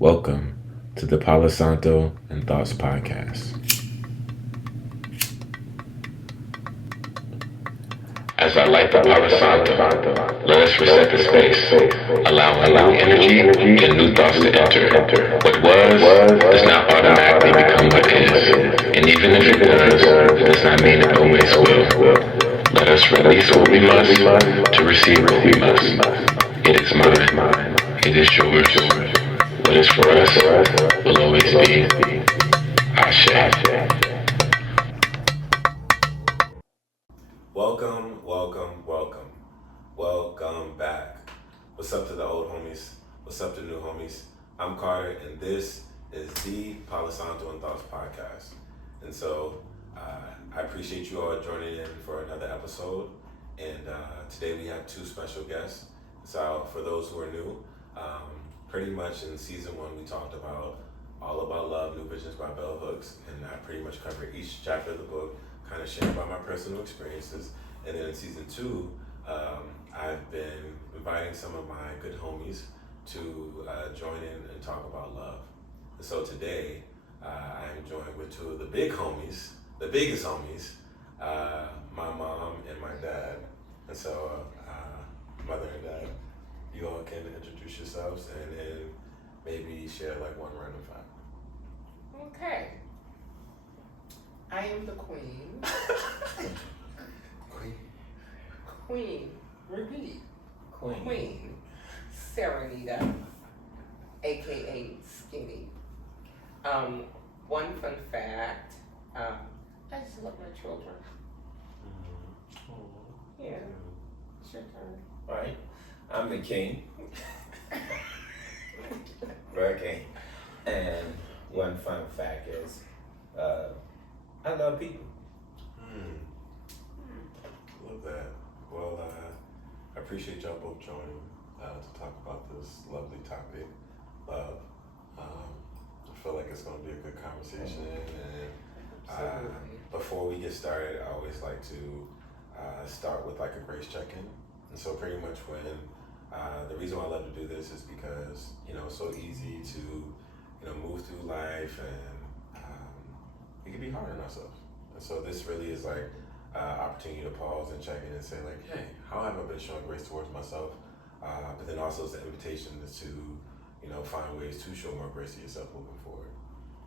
Welcome to the Palo Santo and Thoughts podcast. As I light the Palo Santo, let us reset the space, allowing new energy and new thoughts to enter. What was does not automatically become what is, and even if it does, it does not mean it always will. Let us release what we must to receive what we must. It is mine. It is yours. What is for us will always be Ashe. Welcome back. What's up to the old homies? What's up to new homies? I'm Carter, and this is the Palo Santo and Thoughts podcast. And so I appreciate you all joining in for another episode. And today we have two special guests. So for those who are new, pretty much in season one we talked about All About Love, New Visions by Bell Hooks, and I pretty much covered each chapter of the book, kind of sharing about my personal experiences. And then in season two, I've been inviting some of my good homies to join in and talk about love. And so today, I am joined with two of the big homies, the biggest homies, my mom and my dad. And so, mother and dad, you all can introduce yourselves and then maybe share like one random fact. Okay. I am the queen. Queen. Repeat. Queen. Serenita, aka Skinny. One fun fact. I just love my children. Yeah. It's your turn. All right, I'm the king. Okay. And one fun fact is, I love people. Love that. Well, I appreciate y'all both joining to talk about this lovely topic, love. I feel like it's going to be a good conversation. And before we get started, I always like to start with like a grace check-in. And so pretty much when the reason why I love to do this is because it's so easy to move through life and it can be hard on ourselves. And so this really is like opportunity to pause and check in and say like, hey, how have I been showing grace towards myself? But then also it's an invitation to find ways to show more grace to yourself moving forward.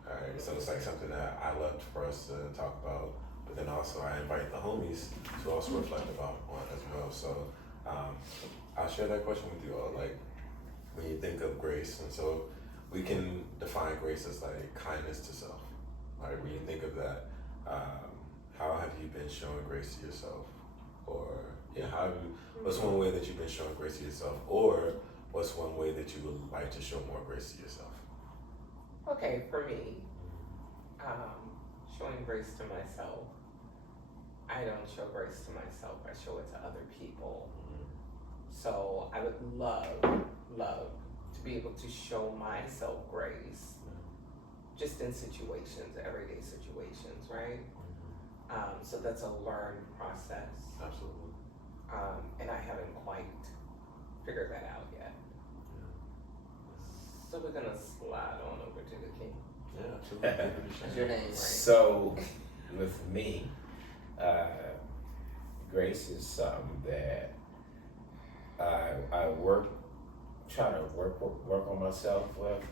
All right, so it's like something that I love for us to talk about, but then also I invite the homies to also reflect about on as well. So I'll share that question with you all. Like when you think of grace, and so we can define grace as like kindness to self. Right? When you think of that, how have you been showing grace to yourself? Or what's one way that you've been showing grace to yourself? Or what's one way that you would like to show more grace to yourself? Okay, for me, showing grace to myself, I don't show grace to myself, I show it to other people. So I would love to be able to show myself grace just in situations, everyday situations, right? So that's a learned process. Absolutely. And I haven't quite figured that out yet. So we're gonna slide on over to the king. Yeah, absolutely. What's your name, right? So, with me, grace is something that I try to work on myself with,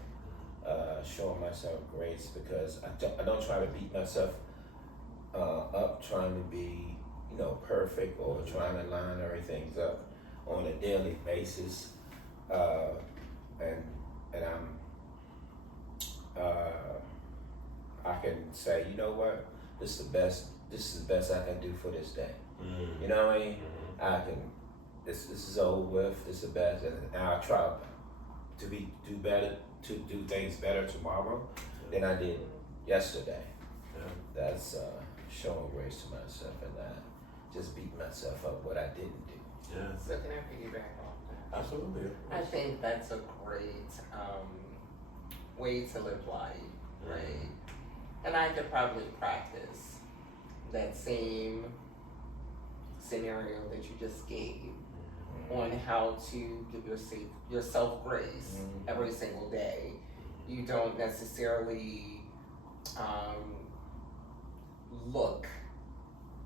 showing myself grace because I don't try to beat myself up trying to be perfect or trying to line everything up on a daily basis, and I can say, you know what, this is the best I can do for this day. You know what I mean? I can. This is over with. This is the best, and I'll try to do things better tomorrow than I did yesterday. That's showing grace to myself and not just beating myself up what I didn't do. Yeah. So can I piggyback off that? Absolutely. I think that's a great way to live life, right? And I could probably practice that same scenario that you just gave on how to give yourself grace every single day You don't necessarily look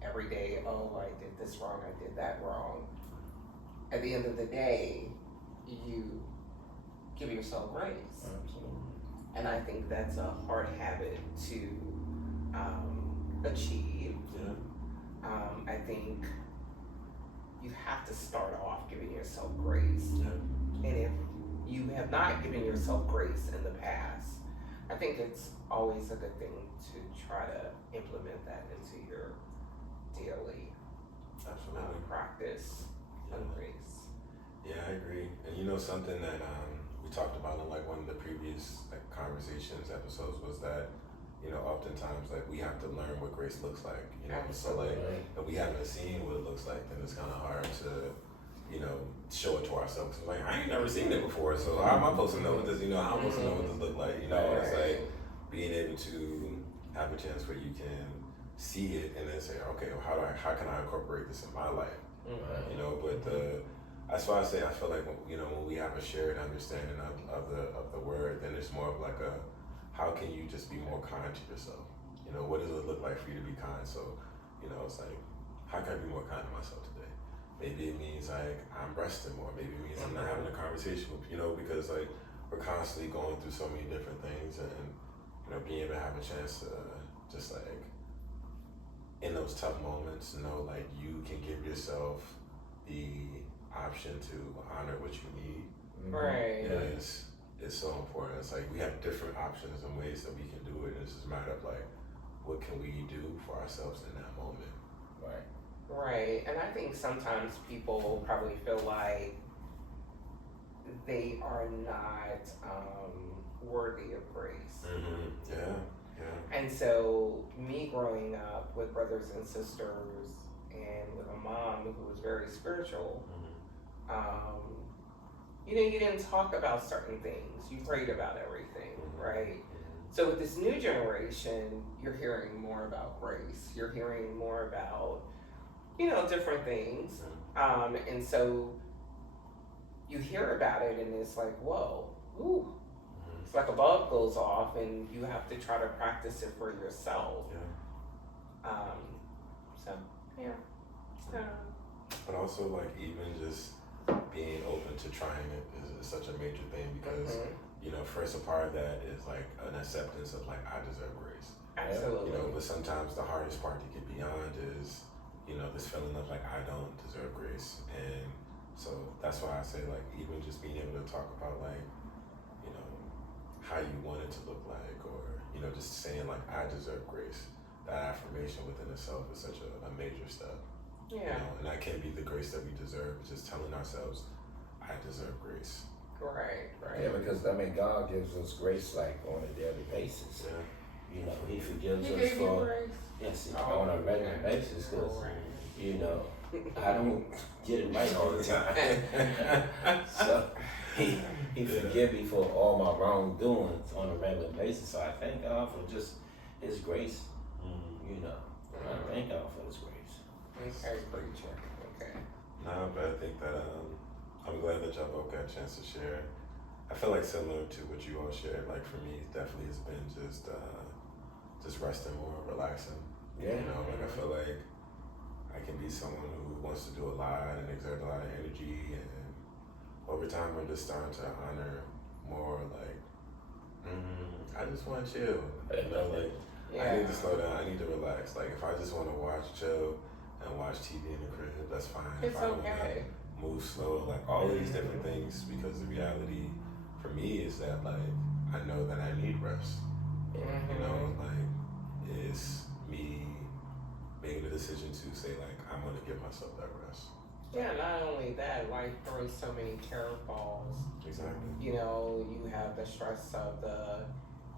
every day, oh, I did this wrong, I did that wrong. At the end of the day, you give yourself grace. Absolutely. And I think that's a hard habit to achieve. Yeah. I think you have to start off giving yourself grace. Yeah. And if you have not given yourself grace in the past, I think it's always a good thing to try to implement that into your daily Absolutely. practice of Yeah. grace. Yeah, I agree. And you know something that we talked about in like one of the previous like conversations episodes was that, you know, oftentimes like we have to learn what grace looks like. You know, so like if we haven't seen what it looks like, then it's kind of hard to, you know, show it to ourselves. Like I ain't never seen it before, so how am I supposed to know what this? You know, how am I supposed to know what this look like? You know, it's like being able to have a chance where you can see it and then say, okay, well, how can I incorporate this in my life? You know, but that's why I say I feel like you know when we have a shared understanding of the word, then it's more of like a how can you just be more kind to yourself? You know, what does it look like for you to be kind? So, you know, it's like how can I be more kind to myself today? Maybe it means like I'm resting more. Maybe it means I'm not having a conversation with, you know, because like we're constantly going through so many different things, and you know, being able to have a chance to just like in those tough moments, know like you can give yourself the option to honor what you need. Right. Is so important. It's like we have different options and ways that we can do it. And it's just a matter of like what can we do for ourselves in that moment. Right. Right, and I think sometimes people probably feel like they are not worthy of grace. Yeah. And so, me growing up with brothers and sisters and with a mom who was very spiritual, you know, you didn't talk about certain things. You prayed about everything, right? So with this new generation, you're hearing more about grace. You're hearing more about, you know, different things. And so you hear about it and it's like, whoa, ooh. It's like a bulb goes off and you have to try to practice it for yourself. But also like even just being open to trying it is such a major thing because you know, first a part of that is like an acceptance of like I deserve grace. Absolutely. You know, but sometimes the hardest part to get beyond is, you know, this feeling of like I don't deserve grace. And so that's why I say like even just being able to talk about like, you know, how you want it to look like, or, you know, just saying like I deserve grace. That affirmation within itself is such a major step. Yeah. You know, and that can be the grace that we deserve, just telling ourselves, I deserve grace. Right. Yeah, because I mean, God gives us grace like on a daily basis. Yeah. You know, He forgives He us gave you for grace? on a regular basis. Because you know, I don't get it right all the time. So He forgive me for all my wrongdoings on a regular basis. So I thank God for just His grace. You know, I thank God for His grace. Okay, preacher. Okay. No, but I think that I'm glad that y'all both got a chance to share. I feel like similar to what you all shared. Like for me, it definitely has been just resting more, relaxing. Yeah. You know, like I feel like I can be someone who wants to do a lot and exert a lot of energy, and over time I'm just starting to honor more like I just want to chill. You know, like I need to slow down. I need to relax. Like if I just want to watch, chill, and watch TV in the crib, that's fine. It's if I okay. Move slow, like all of these different things, because the reality for me is that like I know that I need rest. You know, like it's me making the decision to say like I'm gonna give myself that rest. Yeah, not only that, life throws so many curveballs. Exactly. You know, you have the stress of the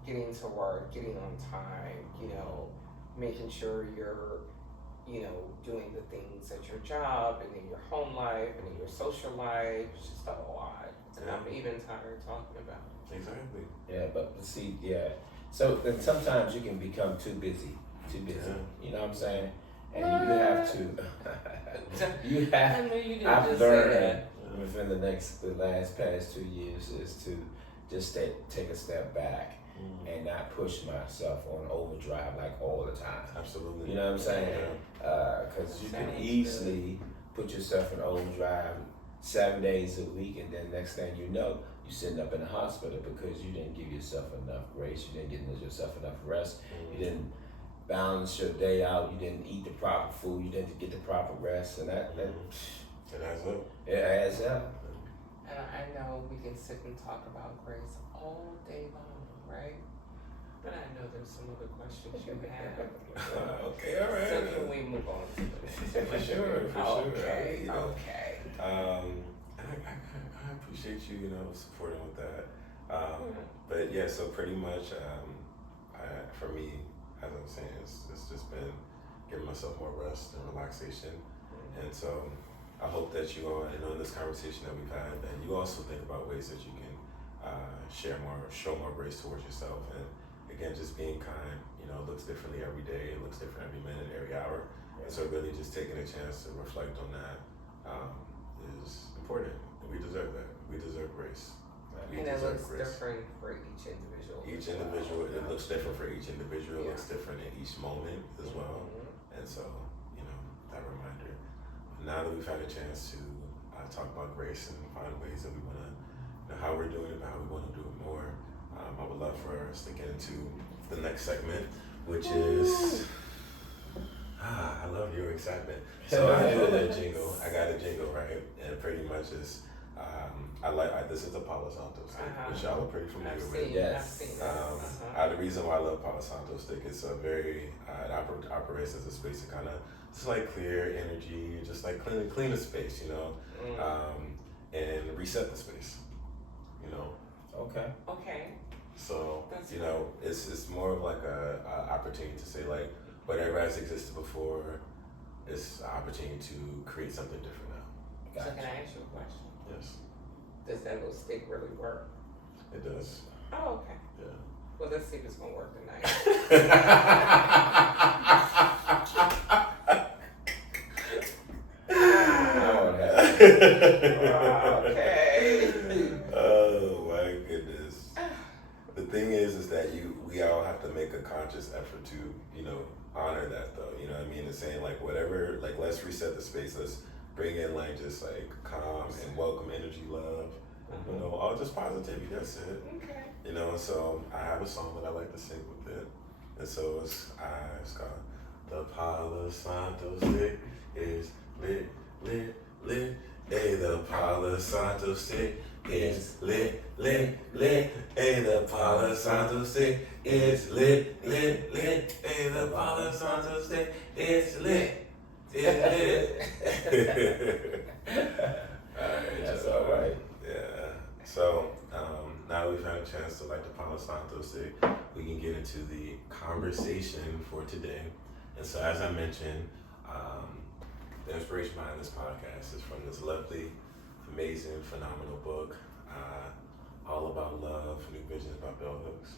getting to work, getting on time, you know, making sure you're, you know, doing the things at your job and in your home life and in your social life. It's just a lot. And I'm even tired talking about it. Exactly. Yeah, but see, so then sometimes you can become too busy. You know what I'm saying? And you have to. I knew you didn't I've just learned say that. within the past 2 years is to just take a step back and not push myself on overdrive like all the time. Absolutely. You know what I'm saying? Because you can easily put yourself in overdrive 7 days a week, and then next thing you know, you're sitting up in the hospital because you didn't give yourself enough grace, you didn't give yourself enough rest, you didn't balance your day out, you didn't eat the proper food, you didn't get the proper rest, and that it adds up. It adds up. And I know we can sit and talk about grace all day long, right? But I know there's some other questions you have. Okay, all right. So can we move on to the For sure. Okay, You know, okay. I appreciate you, supporting with that. But yeah, so pretty much, for me, as I'm saying, it's just been giving myself more rest and relaxation. And so I hope that you all, in this conversation that we've had, that you also think about ways that you can show more grace towards yourself. And again, just being kind, looks differently every day. It looks different every minute, every hour. And so really just taking a chance to reflect on that is important. We deserve that. We deserve grace. We And it deserve looks grace. different for each individual. It looks different for each individual. It looks different in each moment as well. And so, that reminder. Now that we've had a chance to talk about grace and find ways that we want to, how we're doing it, how we want to do it more, I would love for us to get into the next segment, which is, I love your excitement. So I do a little jingle. I got a jingle, right? And pretty much is, this is the Palo Santo stick, which y'all are pretty familiar with. Yes. I've seen it. The reason why I love Palo Santo stick is a very, it operates as a space to kind of just like clear energy, just like clean the space, and reset the space, Okay. Okay. So, That's it's more of like a opportunity to say like, whatever has existed before, it's an opportunity to create something different now. So can I ask you a question? Yes, Does that little stick really work? it does. Oh, okay. Yeah. Well, let's see if it's gonna work tonight. Okay. Oh my goodness. The thing is that we all have to make a conscious effort to, honor that though. You know what I mean? It's saying like whatever, like let's reset the space. Let's bring in like just like calm and welcome energy, love. All just positivity. That's it. Okay. So I have a song that I like to sing with it, and so it's called "The Palo Santo Stick is lit, lit, lit." Hey, the Palo Santo stick is lit, lit, lit. Hey, the Palo Santo stick is lit, lit, lit. Hey, the Palo Santo stick is lit, lit. Alright, That's all right. Yeah. So now we've had a chance to light the Palo Santo stick, we can get into the conversation for today. And so, as I mentioned, the inspiration behind this podcast is from this lovely, amazing, phenomenal book, All About Love, New Visions by Bell Hooks.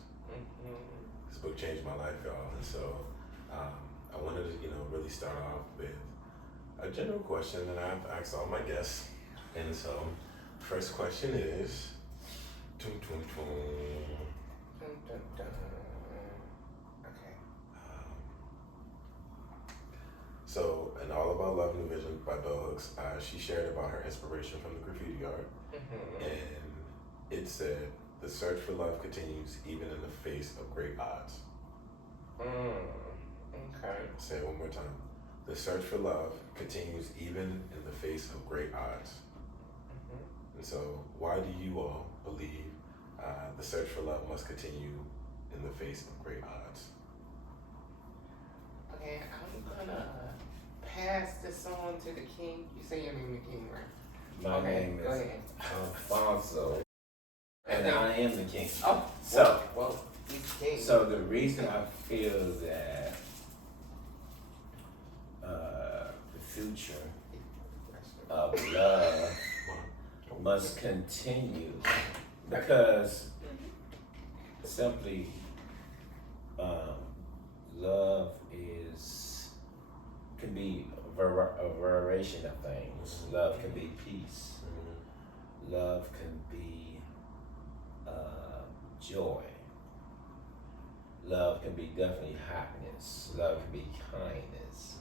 This book changed my life, y'all. And so I wanted to, really start off with a general question that I've asked all my guests. And so, first question is, Dun, dun, dun. Okay. So, in All About Love and Vision by Bell Hooks, she shared about her inspiration from the graffiti art. And it said, the search for love continues even in the face of great odds. Okay. Say it one more time. The search for love continues even in the face of great odds. And so, why do you all believe the search for love must continue in the face of great odds? Okay, I'm gonna pass this on to the king. You say your name is King, right? My name go is ahead. Alfonso, and I am the king. Oh, So, well, he's king. So the reason I feel that the future of love must continue because simply love can be a variation of things. Love can be peace. Love can be joy. Love can be definitely happiness. Love can be kindness.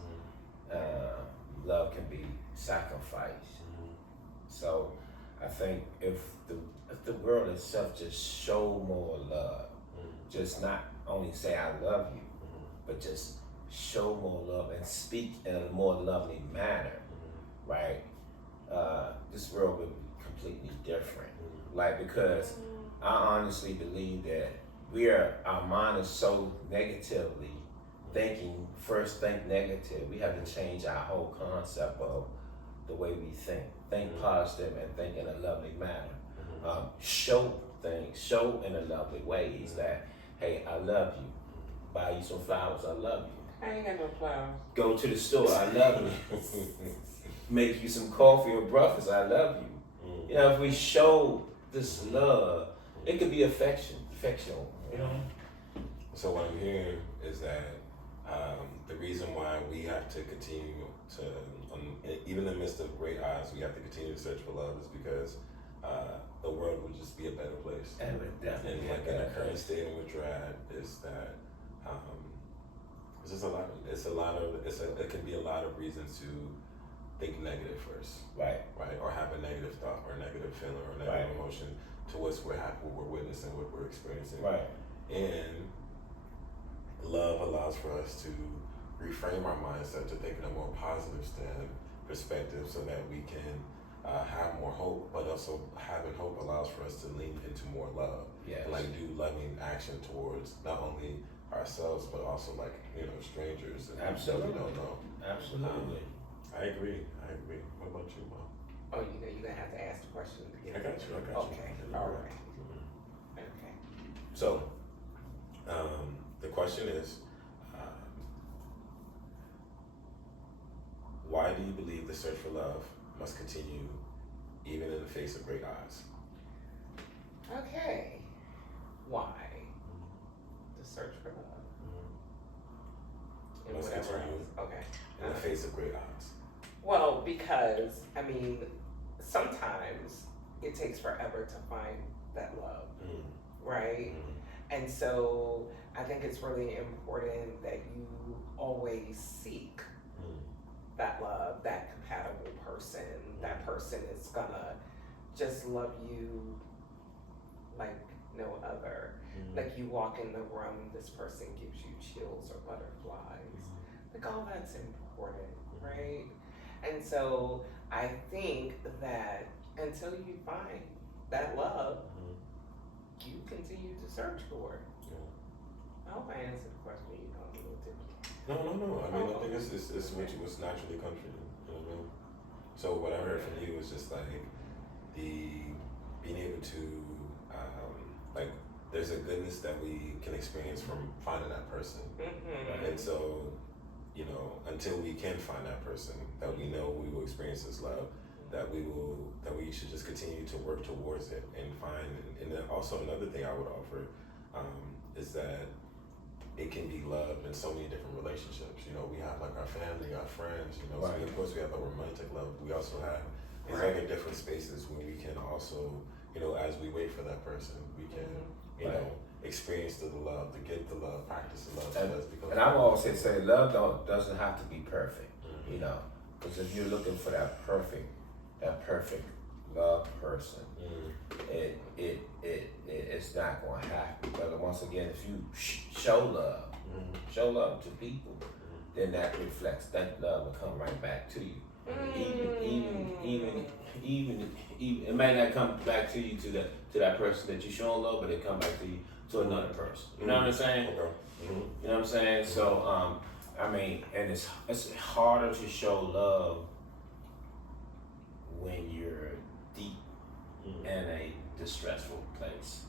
Love can be sacrifice. So I think if the world itself just show more love, just not only say I love you, but just show more love and speak in a more lovely manner, right? This world would be completely different. Like, because I honestly believe that our mind is so negatively thinking, first think negative. We have to change our whole concept of the way we think. Think positive and think in a lovely manner. Show show in a lovely ways that, hey, I love you. Buy you some flowers, I love you. I ain't got no flowers. Go to the store, I love you. Make you some coffee or breakfast, I love you. You know, if we show this love, it could be affectional, you know? So what I'm hearing is that the reason why we have to continue to, even in the midst of great odds, we have to continue to search for love is because the world would just be a better place. And it definitely And like in the current state in which we're at is that it's just it can be a lot of reasons to think negative first. Right. Or have a negative thought or a negative feeling or a negative emotion towards what we're witnessing, what we're experiencing. Right. And love allows for us to reframe our mindset to think in a more positive perspective so that we can have more hope, but also having hope allows for us to lean into more love. Yes. And like do loving action towards not only ourselves but also like, strangers and people that we don't know. Absolutely. I agree. What about you, Mom? Oh, you're gonna have to ask the question at the beginning. I got you. Okay, all right. Okay. So, the question is, why do you believe the search for love must continue even in the face of great odds? Okay. Why? The search for love. And Must whatever continue else. Okay. in the face of great odds. Well, because, sometimes it takes forever to find that love, right? And so I think it's really important that you always seek that love, that compatible person. That person is gonna just love you like no other. Like you walk in the room, this person gives you chills or butterflies. Like all that's important, right? And so I think that until you find that love, you continue to search for it. I hope I answered the question. You know, I'm a little different. No. I think it's what's naturally comforting. You know what I mean? So what I heard from you was just like being able to there's a goodness that we can experience from finding that person. And so, until we can find that person, that we know we will experience this love, that we should just continue to work towards it and find. And then also another thing I would offer is that it can be loved in so many different relationships. We have like our family, our friends. So of course we have a romantic love. We also have these other different spaces where we can also, as we wait for that person, we can, experience the love, to give the love, practice the love. And I've always say love doesn't have to be perfect, because if you're looking for that perfect love person, it's not going to happen. But once again, if you show love to people, then that love will come right back to you. Even it may not come back to you to that person that you show love, but it come back to you to another person. You know what I'm saying? Okay. You know what I'm saying? So and it's harder to show love when you're deep in a distressful place.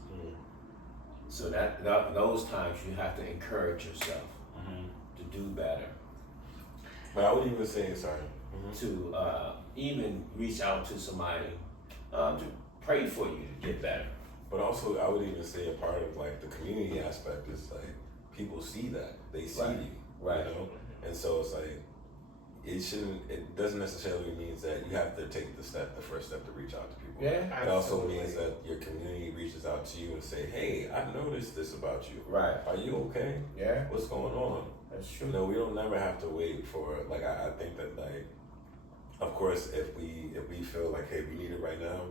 So that those times you have to encourage yourself to do better. But I would even say, to even reach out to somebody to pray for you to get better. But also, I would even say a part of like the community aspect is like people see that, they see you, right? And so it's like it shouldn't. It doesn't necessarily means that you have to take the first step to reach out to people. Yeah. It also means that your community reaches out to you and say, "Hey, I noticed this about you. Right. Are you okay? Yeah. What's going on?" That's true. You know, we don't never have to wait for like. I think that like, of course, if we feel like, hey, we need it right now,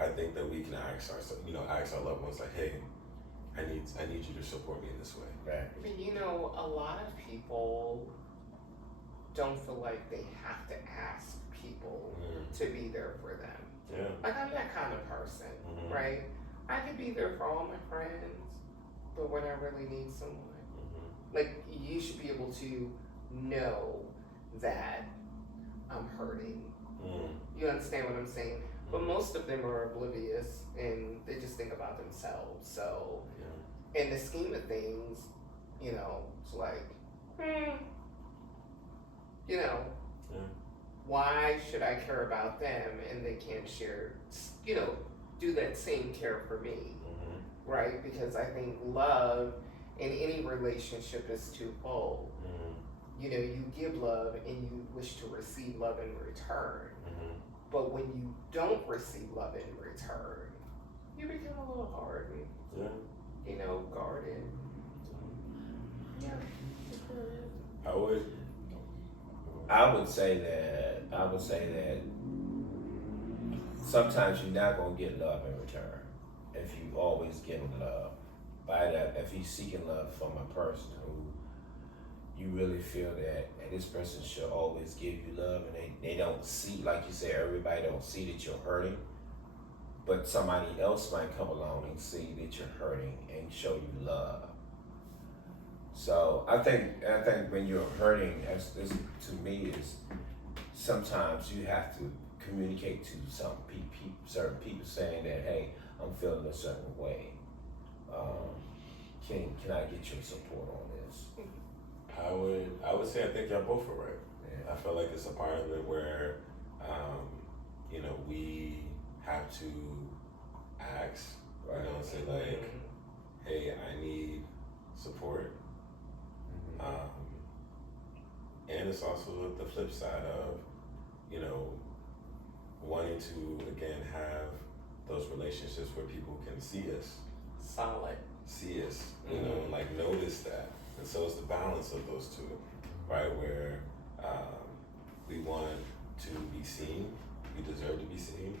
I think that we can ask our loved ones like, hey, I need you to support me in this way. Right. But you know, a lot of people don't feel like they have to ask people to be there for them. Yeah. Like, I'm that kind of person, Mhm. right? I can be there for all my friends, but when I really need someone, like, you should be able to know that I'm hurting. You understand what I'm saying? But most of them are oblivious and they just think about themselves. So, in the scheme of things, you know, it's like, you know, why should I care about them and they can't share, you know, do that same care for me, right? Because I think love in any relationship is twofold. You know, you give love and you wish to receive love in return. But when you don't receive love in return, you become a little hard and, you know, guarded. Yeah. I would say that sometimes you're not gonna get love in return if you always give love. By that, if you're seeking love from a person who you really feel that this person should always give you love, and they don't see, like you said, everybody don't see that you're hurting, but somebody else might come along and see that you're hurting and show you love. So I think when you're hurting, as this to me is sometimes you have to communicate to certain people saying that, hey, I'm feeling a certain way. Can I get your support on this? I would say I think y'all both are right. Yeah. I feel like it's a part of it where, you know, we have to ask, Right. you know, and say like, hey, I need support. And it's also the flip side of, you know, wanting to again have those relationships where people can see us, you know, and like notice that. And so it's the balance of those two, right? Where we want to be seen, we deserve to be seen,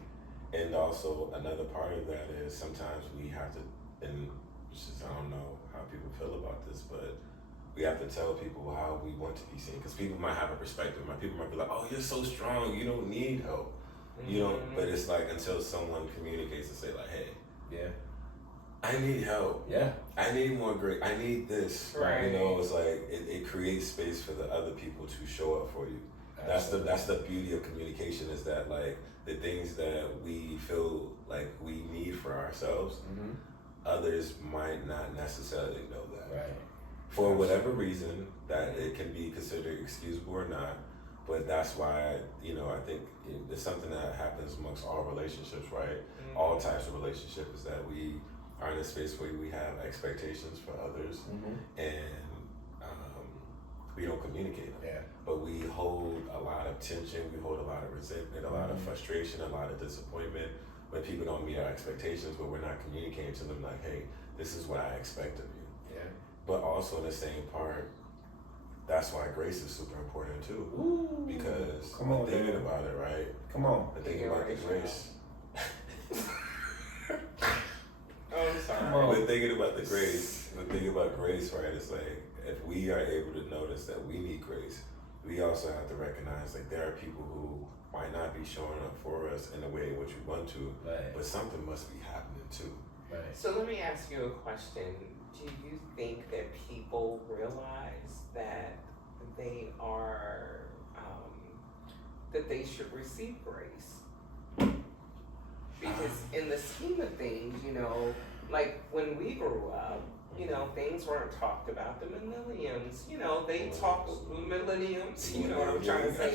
and also another part of that is sometimes we have to, and I don't know how people feel about this, but we have to tell people how we want to be seen, because people might have a perspective. People might be like, "Oh, you're so strong. You don't need help." You know, but it's like until someone communicates and say like, "Hey, Yeah. I need help. Yeah. I need more grace. I need this." Right. You know, it's like it creates space for the other people to show up for you. That's the beauty of communication, is that like the things that we feel like we need for ourselves, others might not necessarily know that. Right. For whatever reason, that it can be considered excusable or not, but that's why, you know, I think it's something that happens amongst all relationships, right? All types of relationships, is that we are in a space where we have expectations for others, and we don't communicate them. Yeah. But we hold a lot of tension, we hold a lot of resentment, a lot of frustration, a lot of disappointment when people don't meet our expectations, but we're not communicating to them like, hey, this is what I expect of you. Yeah. But also in the same part, that's why grace is super important too. Ooh. Because Come on, thinking man. about it, right? Come on. Thinking about the grace. Oh, I'm sorry. Come on. We're thinking about the grace. We're thinking about grace, right? It's like, if we are able to notice that we need grace, we also have to recognize like there are people who might not be showing up for us in the way in which we want to, Right. but something must be happening too. Right. So let me ask you a question. Do you think that people realize that they are, that they should receive grace? Because in the scheme of things, you know, like when we grew up, you know, things weren't talked about. The millenniums, you know, they talk millenniums, you know what I'm trying to say?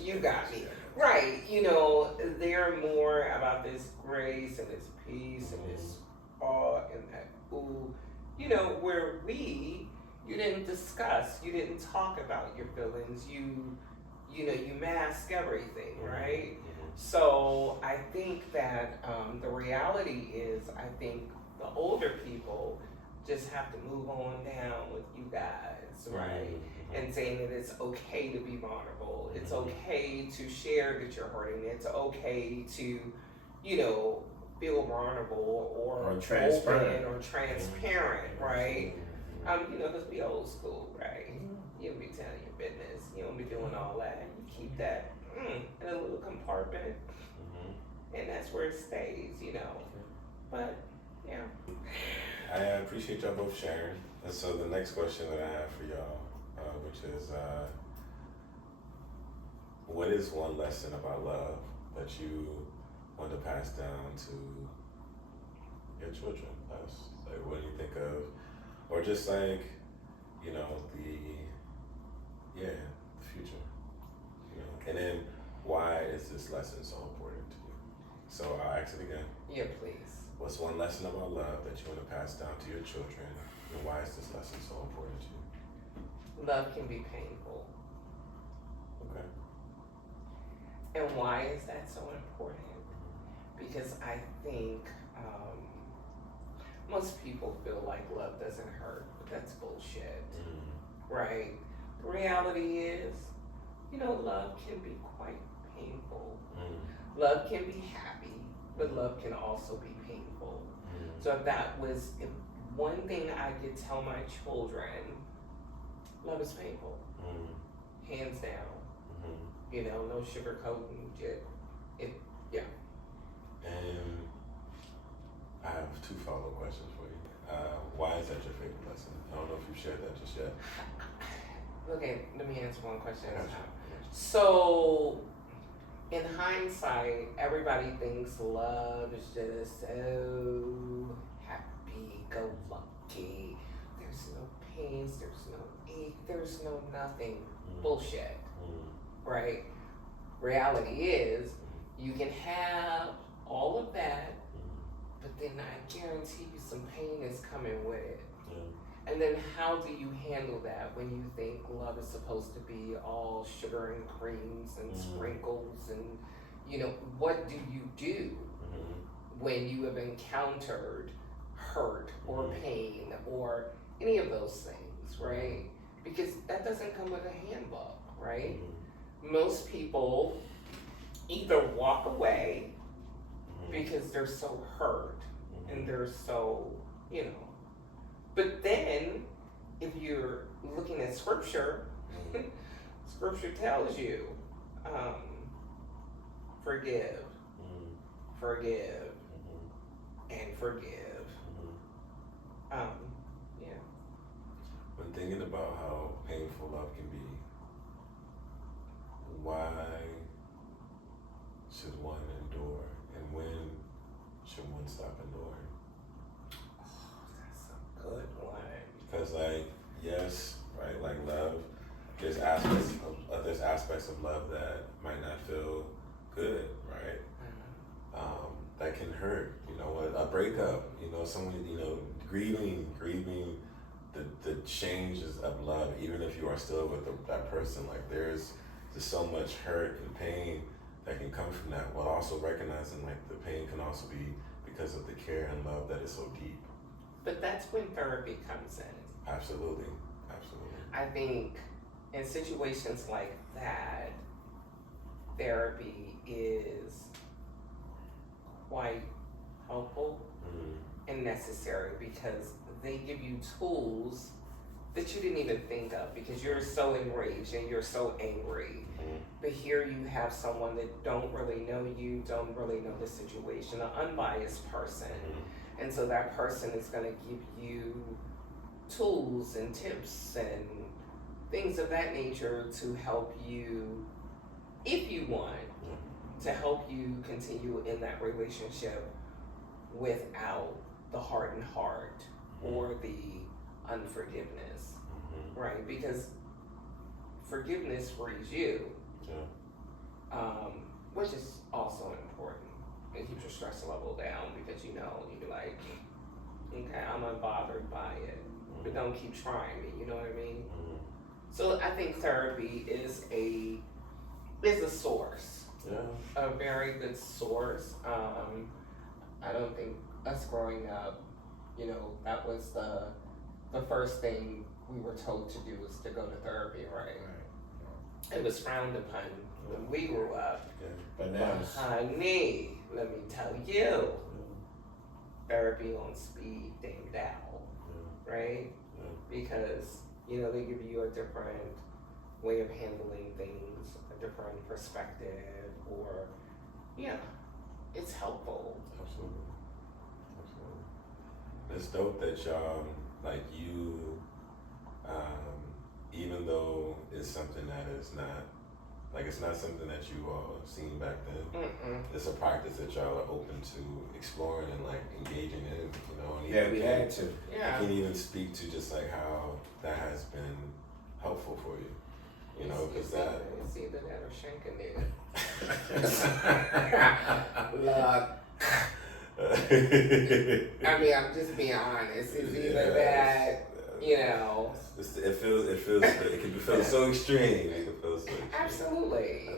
You got me. Right, you know, they're more about this grace and this peace and this awe and that ooh, you know, where we, You didn't discuss. You didn't talk about your feelings. You mask everything, right? So I think that the reality is, I think the older people just have to move on down with you guys, right? And saying that it's okay to be vulnerable. It's okay to share that you're hurting. It's okay to, feel vulnerable or transparent. open or transparent, right? Because we old school, right? You don't be telling your business. You don't be doing all that. You keep that in a little compartment, and that's where it stays, But, yeah. I appreciate y'all both sharing. And so the next question that I have for y'all, which is, what is one lesson about love that you want to pass down to your children? Us, like, what do you think of, or just like, the future, and then why is this lesson so important to you? So I'll ask it again. Yeah, please. What's one lesson about love that you want to pass down to your children, and why is this lesson so important to you? Love can be painful. Okay. And why is that so important? Because I think most people feel like love doesn't hurt, but that's bullshit, right? The reality is, love can be quite painful. Love can be happy, but love can also be painful. So if one thing I could tell my children, love is painful, hands down. No sugarcoating, yeah. And I have 2 follow-up questions for you. Why is that your favorite lesson? I don't know if you've shared that just yet. Okay, let me answer one question at a Gotcha. time. So, in hindsight, everybody thinks love is just so happy-go-lucky. There's no pains, there's no ache, there's no nothing. Bullshit, right? Reality is, you can have all of that, but then I guarantee you some pain is coming with it. And then how do you handle that when you think love is supposed to be all sugar and creams and sprinkles and, what do you do when you have encountered hurt or pain or any of those things, right? Because that doesn't come with a handbook, right? Most people either walk away because they're so hurt and they're so, But then, if you're looking at scripture, scripture tells you, forgive, forgive, and forgive. Yeah. When thinking about how painful love can be, why should one endure, and when should one stop enduring? That's a good one. Because, yes, right, like love, there's aspects of love that might not feel good, right? That can hurt. A breakup. Someone. Grieving the changes of love, even if you are still with that person. Like, there's just so much hurt and pain that can come from that, while also recognizing the pain can also be because of the care and love that is so deep. But that's when therapy comes in. Absolutely. I think in situations like that, therapy is quite helpful and necessary, because they give you tools that you didn't even think of, because you're so enraged and you're so angry. But here you have someone that don't really know you, don't really know the situation, an unbiased person. And so that person is going to give you tools and tips and things of that nature to help you, if you want, to help you continue in that relationship without the hardened heart or the unforgiveness, right? Because forgiveness frees you, which is also important. It keeps your stress level down, because you be like, okay, I'm unbothered by it but don't keep trying me. You know what I mean? So I think therapy is a source, a very good source. I don't think us growing up, that was the first thing we were told to do was to go to therapy, right? It was frowned upon when we grew up. But now, honey, let me tell you, therapy on speed thing dial, right? Because they give you a different way of handling things, a different perspective, or it's helpful. Absolutely. It's dope that y'all, like you, even though it's something that is not, like it's not something that you all seen back then. It's a practice that y'all are open to exploring and like engaging in, And yeah, we had to. I can't even speak to just like how that has been helpful for you. Because that. It's either that or shanking it. Look. I mean, I'm just being honest. It's either that, It can feel so extreme. It can feel so extreme. Absolutely.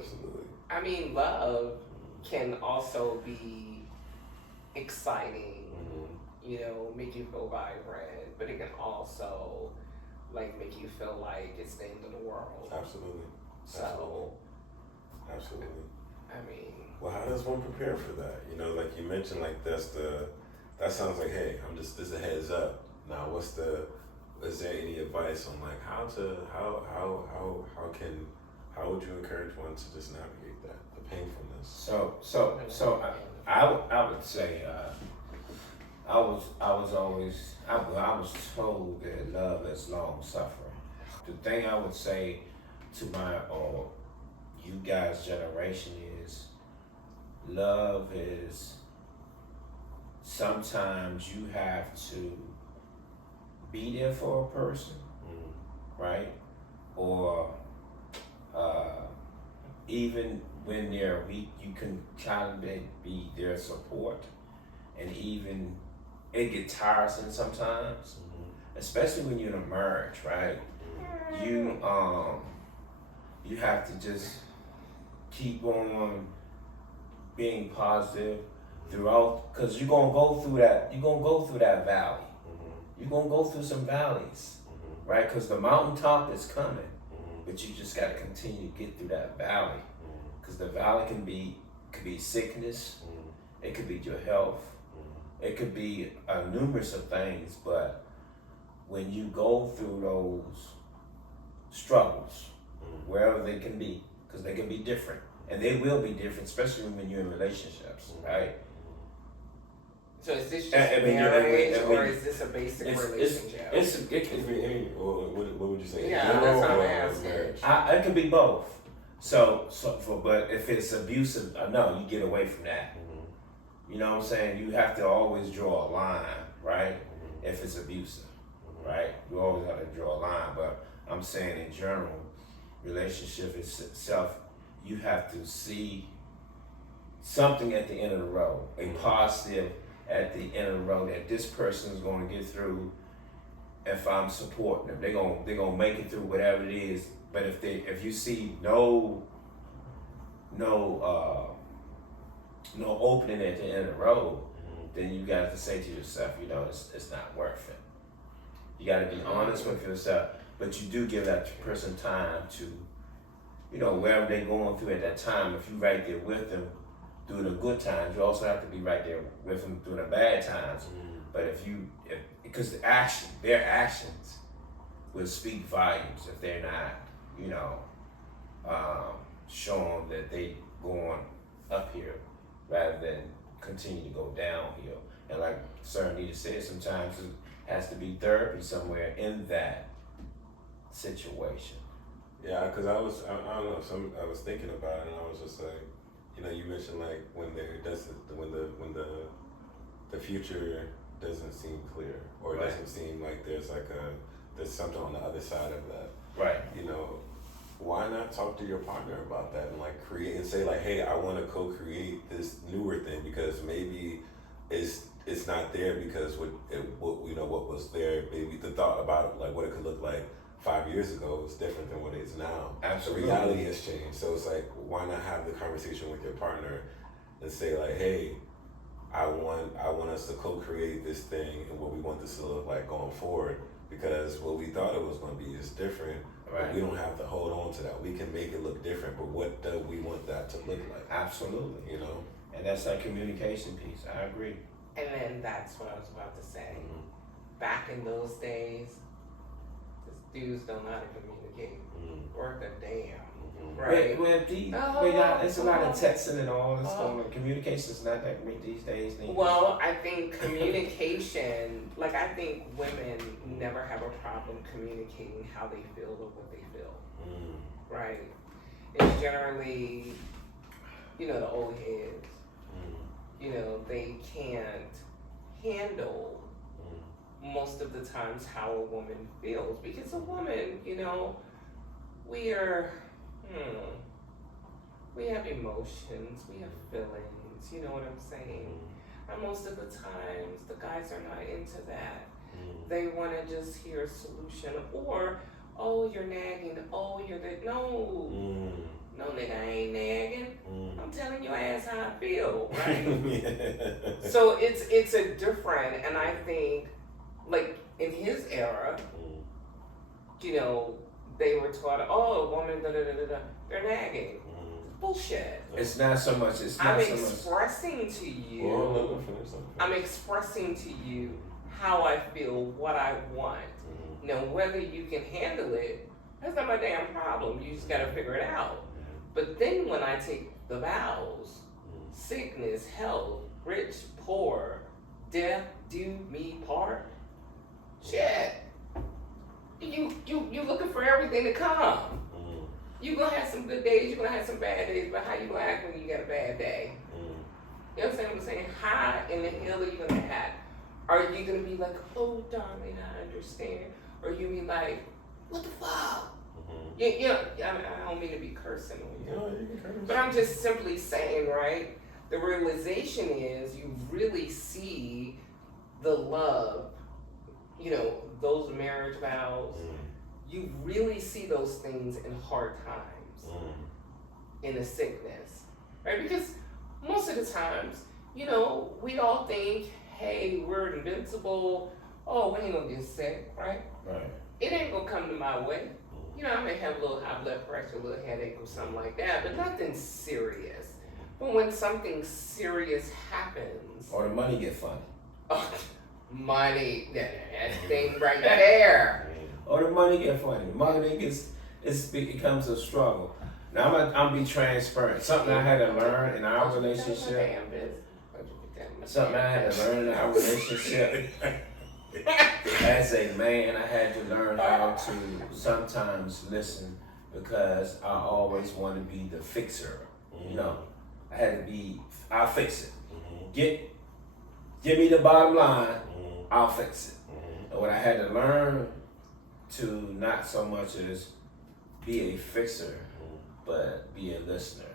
I mean, love can also be exciting, make you feel vibrant, but it can also make you feel like it's the end of the world. Absolutely. So. Absolutely. I mean. Well, how does one prepare for that? Like you mentioned, like that sounds like, hey, this is a heads up. Now, is there any advice on like how would you encourage one to just navigate that, the painfulness? So I would say, I was told that love is long suffering. The thing I would say to you guys' generation is, love is, sometimes you have to be there for a person, right? Or even when they're weak, you can kind of be their support. And even it gets tiresome sometimes, especially when you're in a marriage, right? You have to just keep on being positive throughout, because you're gonna go through that valley. You're gonna go through some valleys, right? Because the mountaintop is coming, but you just gotta continue to get through that valley, because the valley could be sickness, it could be your health, it could be numerous of things. But when you go through those struggles, wherever they can be, because they can be different, and they will be different, especially when you're in relationships, right? So is this just marriage, or is this a basic relationship? What would you say? Yeah, that's what I'm asking. It can be both. But if it's abusive, no, you get away from that. You know what I'm saying? You have to always draw a line, right? If it's abusive, right? You always have to draw a line. But I'm saying in general, relationship itself, you have to see something at the end of the road, a positive at the end of the road, that this person is going to get through. If I'm supporting them, they're gonna make it through whatever it is. But if you see no opening at the end of the road, then you got to say to yourself, it's not worth it. You got to be honest with yourself, but you do give that person time to, wherever they're going through at that time. If you're right there with them through the good times, you also have to be right there with them through the bad times. But because their actions will speak volumes if they're not, showing that they going up here rather than continue to go downhill. And like Sir Anita said, sometimes it has to be therapy somewhere in that situation. Yeah, because I was thinking about it, and I was just like, you mentioned like when the future doesn't seem clear, or it doesn't seem like there's something on the other side of that. Right. Why not talk to your partner about that and like create and say like, hey, I want to co-create this newer thing, because maybe it's it's not there because what was there, maybe the thought about it, like what it could look like 5 years ago is different than what it is now. Absolutely. The reality has changed. So it's like, why not have the conversation with your partner and say like, hey, I want us to co-create this thing and what we want this to look like going forward, because what we thought it was going to be is different. Right. But we don't have to hold on to that. We can make it look different, but what do we want that to look like? Absolutely. You know? And that's that communication piece. I agree. And then that's what I was about to say. Mm-hmm. Back in those days, dudes don't know how to communicate. Worth a damn. Right. It's a lot of texting and all this going on. Communication's not that great these days. Well, I think communication, like I think women never have a problem communicating how they feel or what they feel. Right. It's generally, the old heads. They can't handle most of the times how a woman feels, because a woman, we have emotions, we have feelings, you know what I'm saying? And most of the times, the guys are not into that. They want to just hear a solution, or, oh, you're nagging, oh, you're that. No, nigga, I ain't nagging. I'm telling your ass how I feel, right? So it's a different, and I think, like, in his era, they were taught, oh, a woman, they're nagging. Bullshit. It's not so much. I'm expressing to you. I'm expressing to you how I feel, what I want. Now, whether you can handle it, that's not my damn problem. You just got to figure it out. But then when I take the vows, sickness, health, rich, poor, death, do me part. Shit. You looking for everything to come. You gonna have some good days, you gonna have some bad days, but how you gonna act when you got a bad day? You understand what I'm saying? How in the hell are you gonna act? Are you gonna be like, oh darling, I understand? Or you be like, what the fuck? I don't mean to be cursing on you. No, you can curse. But I'm just simply saying, right? The realization is you really see the love, those marriage vows. You really see those things in hard times, in a sickness, right? Because most of the times, we all think, hey, we're invincible. Oh, we ain't gonna get sick, right? Right. It ain't gonna come to my way. I may have a little high blood pressure, a little headache or something like that, but nothing serious. But when something serious happens, or the money get funny. Oh, money, that thing right there. Or the money get funny. Money becomes a struggle. Now I'm be transparent. Something I had to learn in our relationship. Something I had to learn in our relationship. As a man, I had to learn how to sometimes listen, because I always want to be the fixer. I had to be. I'll fix it. Give me the bottom line. I'll fix it. And what I had to learn to not so much as be a fixer, but be a listener.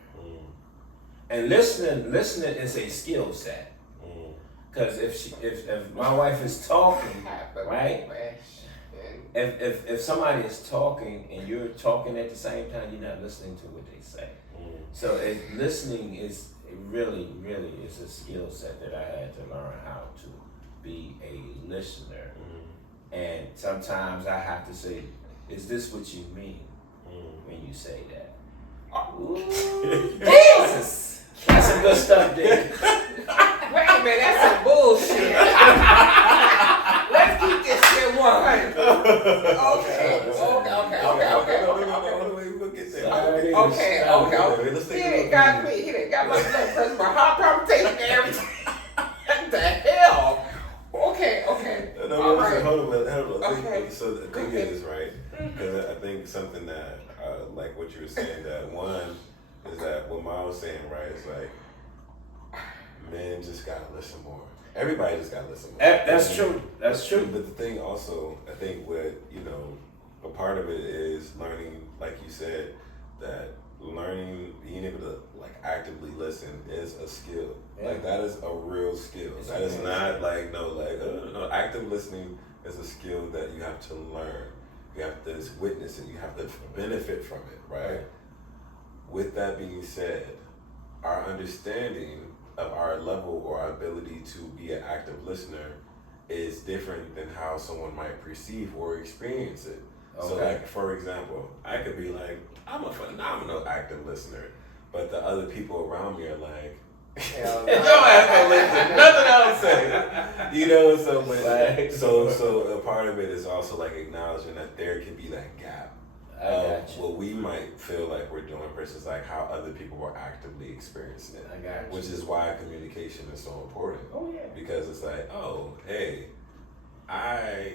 And listening is a skill set. Because if my wife is talking, right? If somebody is talking and you're talking at the same time, you're not listening to what they say. So listening is really is a skill set that I had to learn how to be a listener. And sometimes I have to say, is this what you mean when you say that? Ooh, Jesus! That's some good stuff, Dick. Wait a minute, that's some bullshit. Let's keep this shit 100. Okay. He done got my blood pressure, my heart palpitation, and everything. What the hell? Okay. Hold on. So the thing is, right? Because I think something that, like what you were saying, that one is that what Ma was saying, right? It's like men just gotta listen more. Everybody just gotta listen more. That's true. But the thing also, I think what a part of it is learning, like you said, that learning, being able to like actively listen is a skill. Yeah. Like that is a real skill. It's That is amazing. not like no. Active listening is a skill that you have to learn. You have to witness it. You have to benefit from it, right? With that being said, our understanding of our level or our ability to be an active listener is different than how someone might perceive or experience it. Okay. So like, for example, I could be like, I'm a phenomenal active listener, but the other people around me are like, Hell no, I have to listen. Nothing else say. You know, so Right. so a part of it is also like acknowledging that there can be that gap I of got you. what we might feel like we're doing versus like how other people were actively experiencing it. I got you. Which is why communication is so important. Oh yeah. Because it's like, oh, hey, I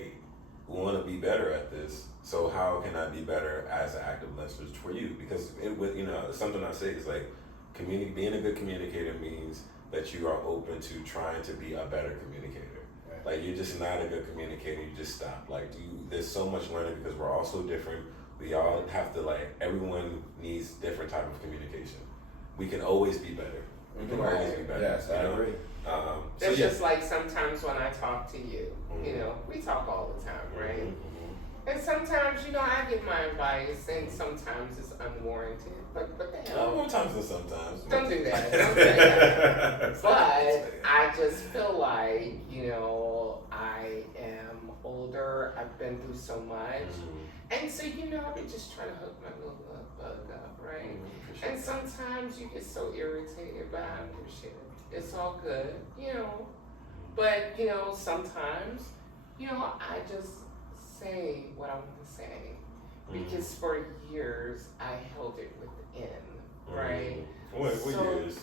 want to be better at this. So how can I be better as an active listener for you? Because something I say is like, being a good communicator means that you are open to trying to be a better communicator. Right. Like you're just not a good communicator. You just stop. Like there's so much learning because we're all so different. We all have to everyone needs different type of communication. We can always be better. We can Right. always be better. Yes, I agree. It's just like sometimes when I talk to you, we talk all the time, right? Mm-hmm. And sometimes, I give my advice, and sometimes it's unwarranted. But what the hell? More times than sometimes. Don't do that. Don't say that. But I just feel like, I am older. I've been through so much. And so, I've been just trying to hook my little bug up, right? Sure. And sometimes you get so irritated, but I don't give a shit. It's all good, But, sometimes, I just say what I want to say. Because for years, I held it within, right? What years?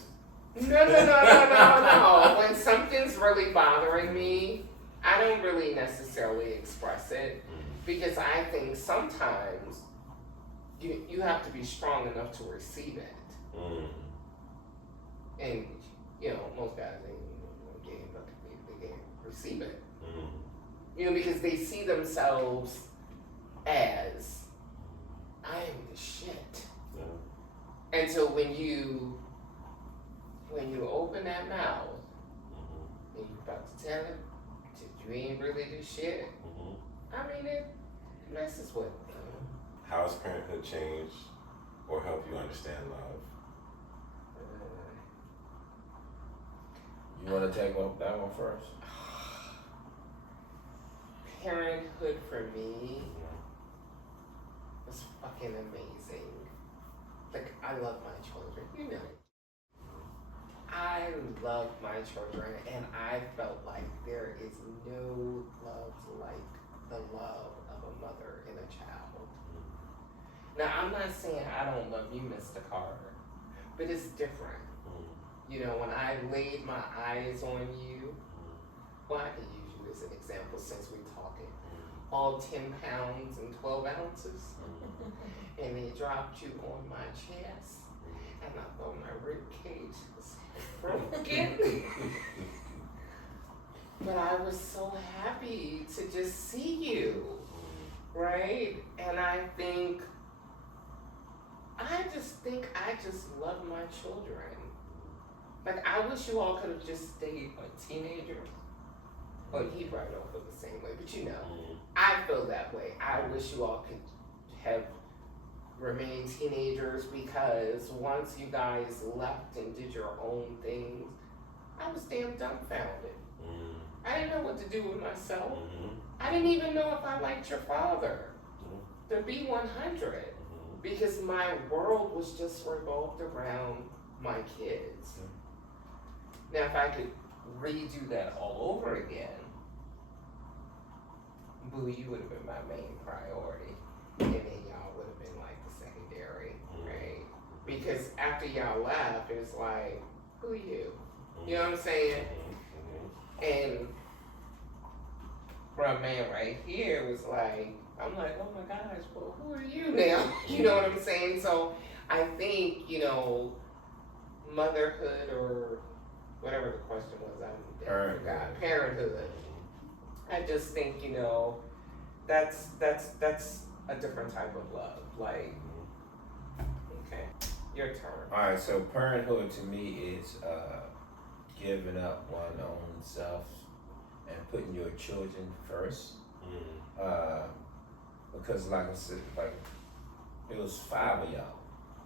No. When something's really bothering me, I don't really necessarily express it. Because I think sometimes you have to be strong enough to receive it. And, most guys ain't gay, but they can't receive it. Because they see themselves as, I am the shit. Yeah. And so when you open that mouth and you're about to tell it that you ain't really the shit, I mean, it messes with them. How has parenthood changed or helped you understand love? You want to take that one first? Parenthood for me was fucking amazing. Like, I love my children, I love my children, and I felt like there is no love like the love of a mother and a child. Now, I'm not saying I don't love you, Mr. Carter, but it's different. When I laid my eyes on you, well, I can use you as an example since we're talking. All 10 pounds and 12 ounces, and they dropped you on my chest, and I thought my rib cage was broken. But I was so happy to just see you, right? And I just love my children. Like, I wish you all could have just stayed teenagers. Oh, he probably don't feel the same way, but I feel that way. I wish you all could have remained teenagers, because once you guys left and did your own things, I was damn dumbfounded. I didn't know what to do with myself. I didn't even know if I liked your father. To be 100, because my world was just revolved around my kids. Now, if I could redo that all over again, boo, you would have been my main priority, and then y'all would have been like the secondary, right? Because after y'all left, it was like, who you? You know what I'm saying? And for a man right here was like, I'm like, oh my gosh, well, who are you now? You know what I'm saying? So I think, motherhood, or whatever the question was, I forgot. Parenthood. I just think, that's a different type of love. Like, okay. Your turn. All right, so parenthood to me is giving up one's own self and putting your children first. Because like I said, like it was 5 of y'all,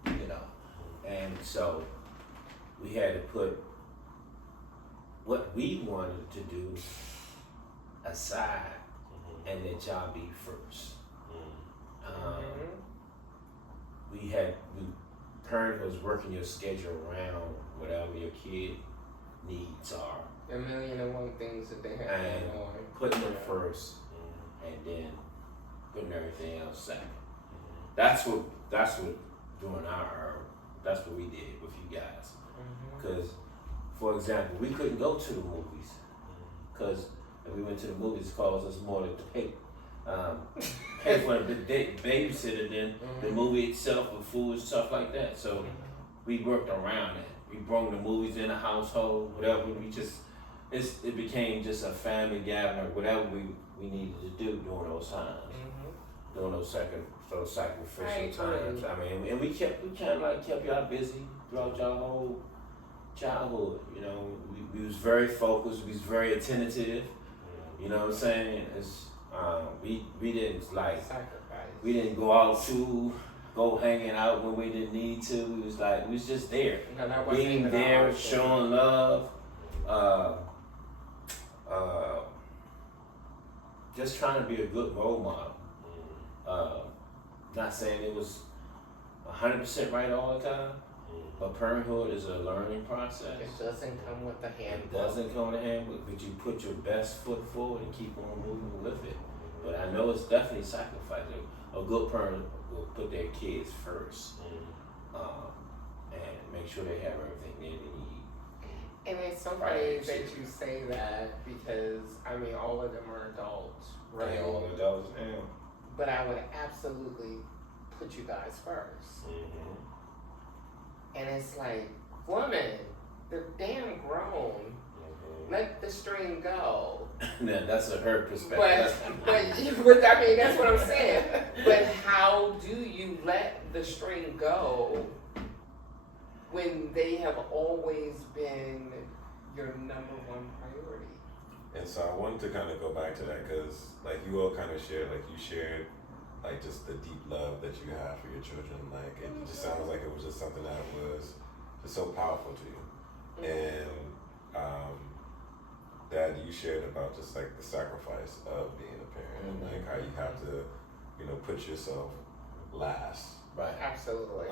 you know, and so we had to put what we wanted to do aside and let y'all be first. Parenthood was working your schedule around whatever your kid needs are. A million and one things that they have And going on. putting them first, and then putting everything else second. That's what doing that's what we did with you guys. Because, for example, we couldn't go to the movies because if we went to the movies, it cost us more to pay for the babysitter than the movie itself with food and stuff like that. So we worked around it. We brought the movies in the household, whatever. It became just a family gathering, whatever we needed to do during those times, during those sacrificial times. I mean, and we kind of like kept y'all busy throughout y'all whole childhood. You know, we was very focused. We was very attentive. You know what I'm saying? It's we didn't like sacrifice. We didn't go out to go hanging out when we didn't need to. We was just there, being there, showing love, just trying to be a good role model. Not saying it was 100% right all the time, but parenthood is a learning process. It doesn't come with the handbook. It doesn't come with the handbook, but you put your best foot forward and keep on moving with it. But I know it's definitely sacrifice. A good parent will put their kids first, and make sure they have everything they need. And it's so funny that you say that because I mean all of them are adults, right? They're all adults now. But I would absolutely put you guys 1st. And it's like, woman, they're damn grown. Let the string go. Yeah, that's her perspective. But I mean, that's what I'm saying. But how do you let the string go when they have always been your number one priority? And so I wanted to kind of go back to that because, like, you all kind of shared, like, you shared, like, just the deep love that you have for your children. Like, it just sounds like it was just something that was just so powerful to you. And Dad, you shared about just, like, the sacrifice of being a parent and, like, how you have to, you know, put yourself last. Right. Absolutely.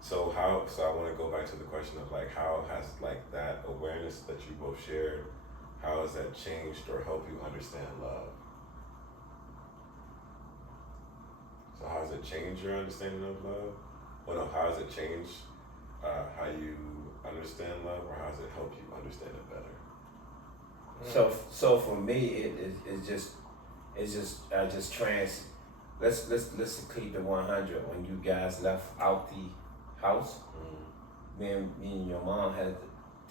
So I want to go back to the question of, like, how has, like, that awareness that you both shared, how has that changed or helped you understand love? So how has it changed your understanding of love? Well, no, how has it changed how you understand love, or how has it helped you understand it better? So for me, let's keep it 100. When you guys left out the house, me and your mom had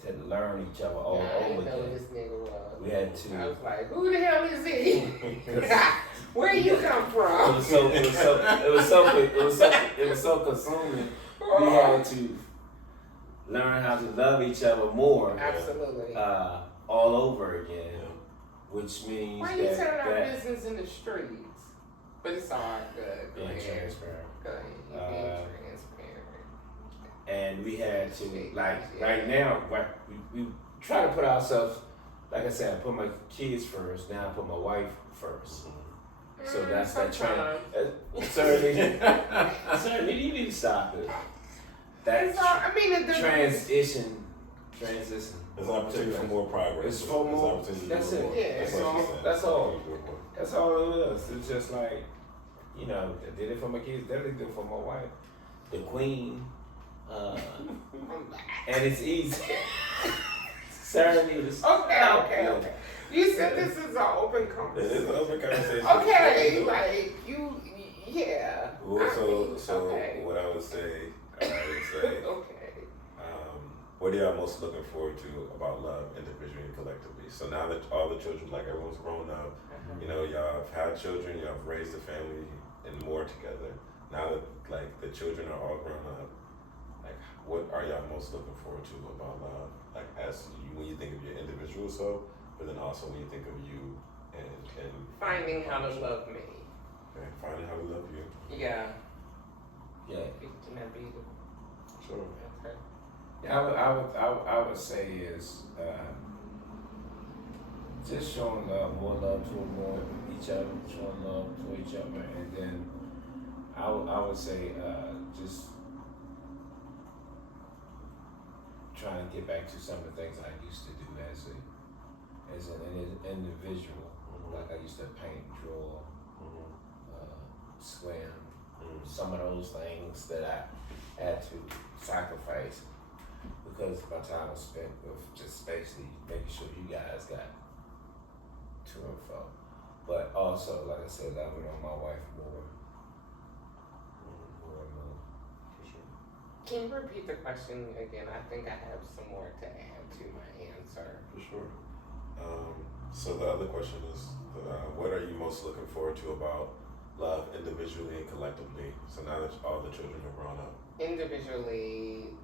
to learn each other all over again. I didn't know this nigga was. We had to. I was like, who the hell is he? Where you come from? It was so consuming. We had to learn how to love each other more. Absolutely. All over again, which means why you telling our business in the streets? But it's all good. Being transparent. Go ahead. You being transparent. And we had to, like, right now, we try to put ourselves, like I said, I put my kids first, now I put my wife first. So that's that certainly, you need to stop it. That transition. There's an opportunity for more progress. It's for more. That's it. Yeah, that's all. That's all it is. It's just like, you know, I did it for my kids, definitely did it for my wife, the queen, and it's easy. Certainly, Okay. You said this is an open conversation. It is an open conversation. Okay, like you, yeah. Well, what I would say, okay. What are y'all most looking forward to about love individually and collectively? So now that all the children, like everyone's grown up, you know, y'all have had children, y'all have raised a family and more together. Now that, like, the children are all grown up, like, what are y'all most looking forward to about love? Like, as you, when you think of your individual self, but then also when you think of you and Finding how to love me. okay, finding how to love you. Yeah. Yeah. Can that be? Sure. Okay. Yeah, I would say is just showing more love to each other, showing love to each other, and then I would say just trying to get back to some of the things I used to do as an individual. Like I used to paint, draw, swim. Some of those things that I had to sacrifice because my time was spent with just basically making sure you guys got to and fro. But also, like I said, loving on my wife more and more. For sure. Can you repeat the question again? I think I have some more to add to my answer. For sure. So the other question is, what are you most looking forward to about love individually and collectively? So now that all the children are grown up. Individually,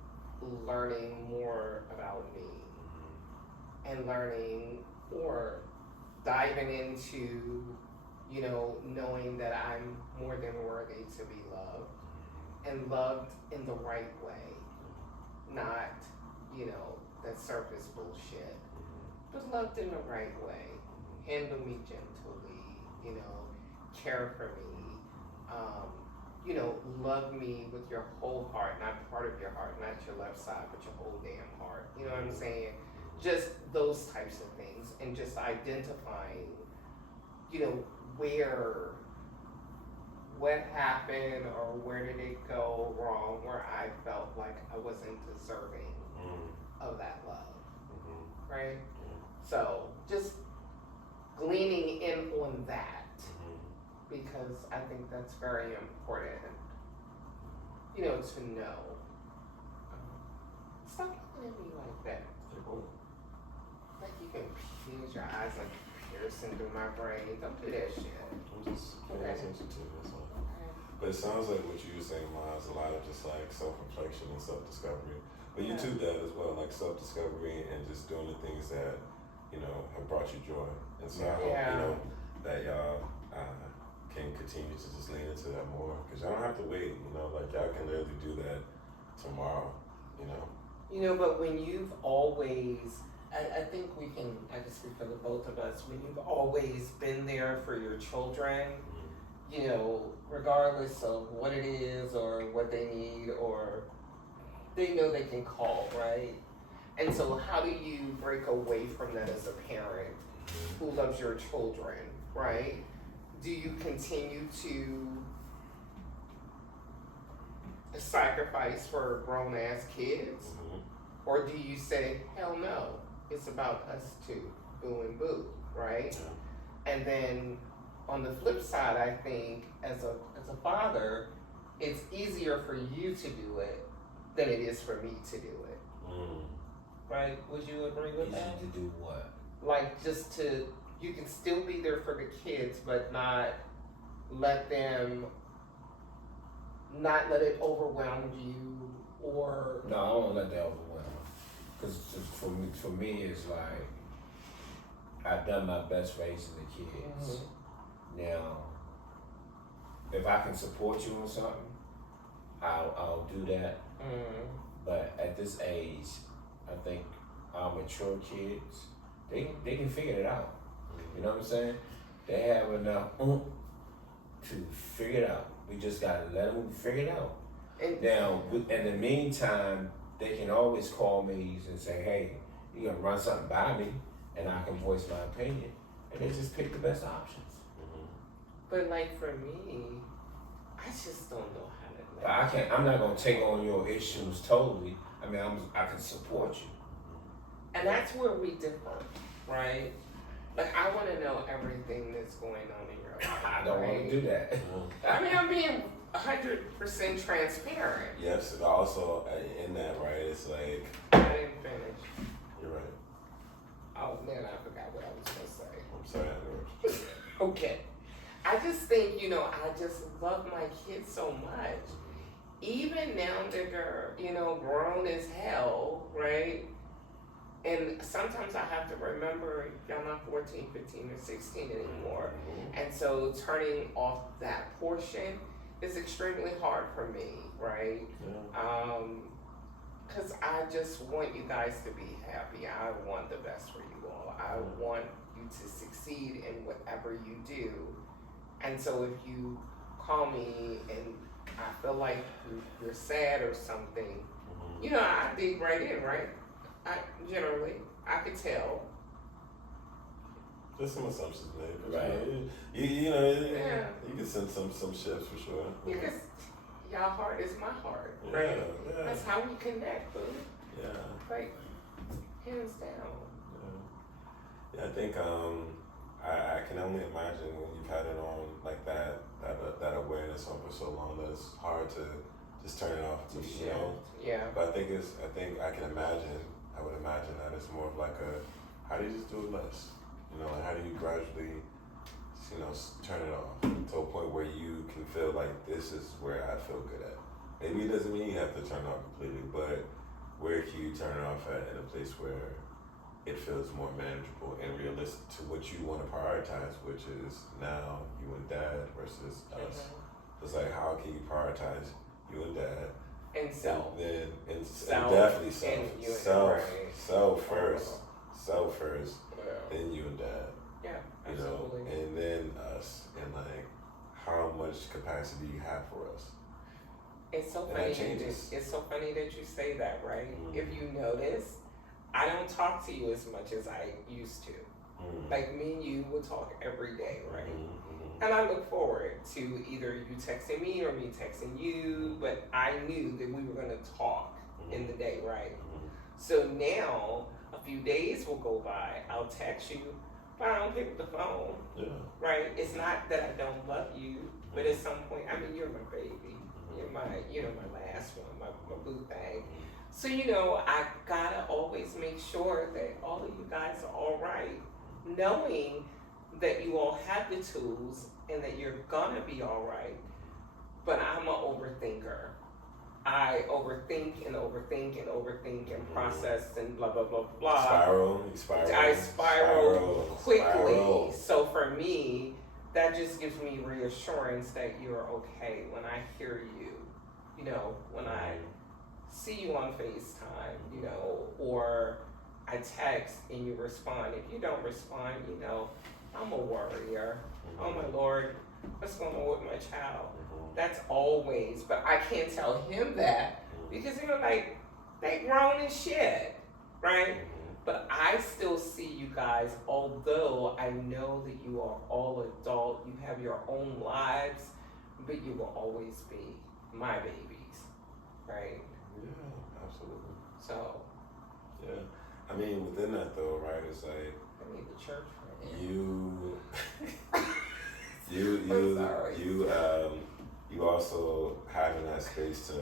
learning more about me and learning or diving into, knowing that I'm more than worthy to be loved and loved in the right way, not, that surface bullshit, but loved in the right way. Handle me gently, care for me, love me with your whole heart, not part of your heart, not your left side, but your whole damn heart. You know what I'm saying? Just those types of things, and just identifying, what happened or where did it go wrong, where I felt like I wasn't deserving of that love, right? So just gleaning in on that, because I think that's very important, to know. Stop looking at me like that. Like you can pierce your eyes like piercing through my brain. Don't do that shit. I'm just paying attention to this one. Okay. But it sounds like what you were saying, Miles, a lot of just like self-reflection and self-discovery. But you too, Dad, as well, like self-discovery and just doing the things that, have brought you joy. And so I hope, that y'all can continue to just lean into that more. Because y'all don't have to wait, like y'all can literally do that tomorrow, But when you've always, I think I can speak for the both of us, when you've always been there for your children, regardless of what it is or what they need, or they know they can call, right? And so how do you break away from that as a parent who loves your children, right? Do you continue to sacrifice for grown-ass kids? Or do you say, hell no, it's about us two, boo and boo, right? And then on the flip side, I think as a father, it's easier for you to do it than it is for me to do it. Right? Would you agree with that? Easy to do what? Like you can still be there for the kids, but not let it overwhelm you, or. No, I won't let that overwhelm. Because for me, it's like I've done my best raising the kids. Now, if I can support you on something, I'll do that. But at this age, I think our mature kids, they can figure it out. You know what I'm saying? They have enough to figure it out. We just gotta let them figure it out. Now, in the meantime, they can always call me and say, hey, you gonna run something by me, and I can voice my opinion, and they just pick the best options. But like for me, I just don't know how to. But I'm not gonna take on your issues totally. I mean, I can support you. And that's where we differ, right? Like I want to know everything that's going on in your life. I don't want to do that. I mean, I'm being 100% transparent. Yes, and also in that, right, it's like. I didn't finish. You're right. Oh man, I forgot what I was gonna say. I'm sorry, I interrupted you. Okay. I just think, I just love my kids so much. even now that they're, grown as hell, right? And sometimes I have to remember y'all not 14, 15, or 16 anymore. And so turning off that portion is extremely hard for me, right? Yeah. Because I just want you guys to be happy. I want the best for you all. I want you to succeed in whatever you do. And so if you call me and I feel like you're sad or something, I dig right in, right? I could tell. There's some assumptions made, but Right. you can send some shifts for sure. Because y'all heart is my heart, Yeah, right? yeah. That's how we connect, boo. Yeah. Like, hands down. Yeah, I think I can only imagine when you've had it on like that awareness on for so long that it's hard to just turn it off. Yeah. But I think I would imagine that it's more of like how do you just do it less? Like how do you gradually, turn it off to a point where you can feel like this is where I feel good at. Maybe it doesn't mean you have to turn it off completely, but where can you turn it off at in a place where it feels more manageable and realistic to what you want to prioritize, which is now you and dad versus us. It's like, how can you prioritize you and dad? And self. And Self, definitely and you and self. right. Self first. Self first. Yeah. Then you and dad. Yeah, absolutely. And then us. And like, how much capacity do you have for us? It's so And funny. that changes. It's so funny that you say that, right? Mm. If you notice, I don't talk to you as much as I used to. Like me and you will talk every day, right? And I look forward to either you texting me or me texting you, but I knew that we were gonna talk in the day, right? So now a few days will go by, I'll text you, but I don't pick up the phone, right? It's not that I don't love you, but at some point, I mean, you're my baby. You're my last one, my boo thing. So, I gotta always make sure that all of you guys are all right, knowing that you all have the tools and that you're gonna be all right. But I'm an overthinker. I overthink and process and blah, blah, blah, blah. I spiral quickly. So for me, that just gives me reassurance that you're okay when I hear you, when I see you on FaceTime, or I text and you respond. If you don't respond, I'm a worrier. Oh my Lord, what's going on with my child? That's always, but I can't tell him that because they grown as shit, right? But I still see you guys, although I know that you are all adult, you have your own lives, but you will always be my babies, right? Yeah, absolutely. So. Yeah. I mean, within that though, right, it's like. I need the church for that. You also having that space to,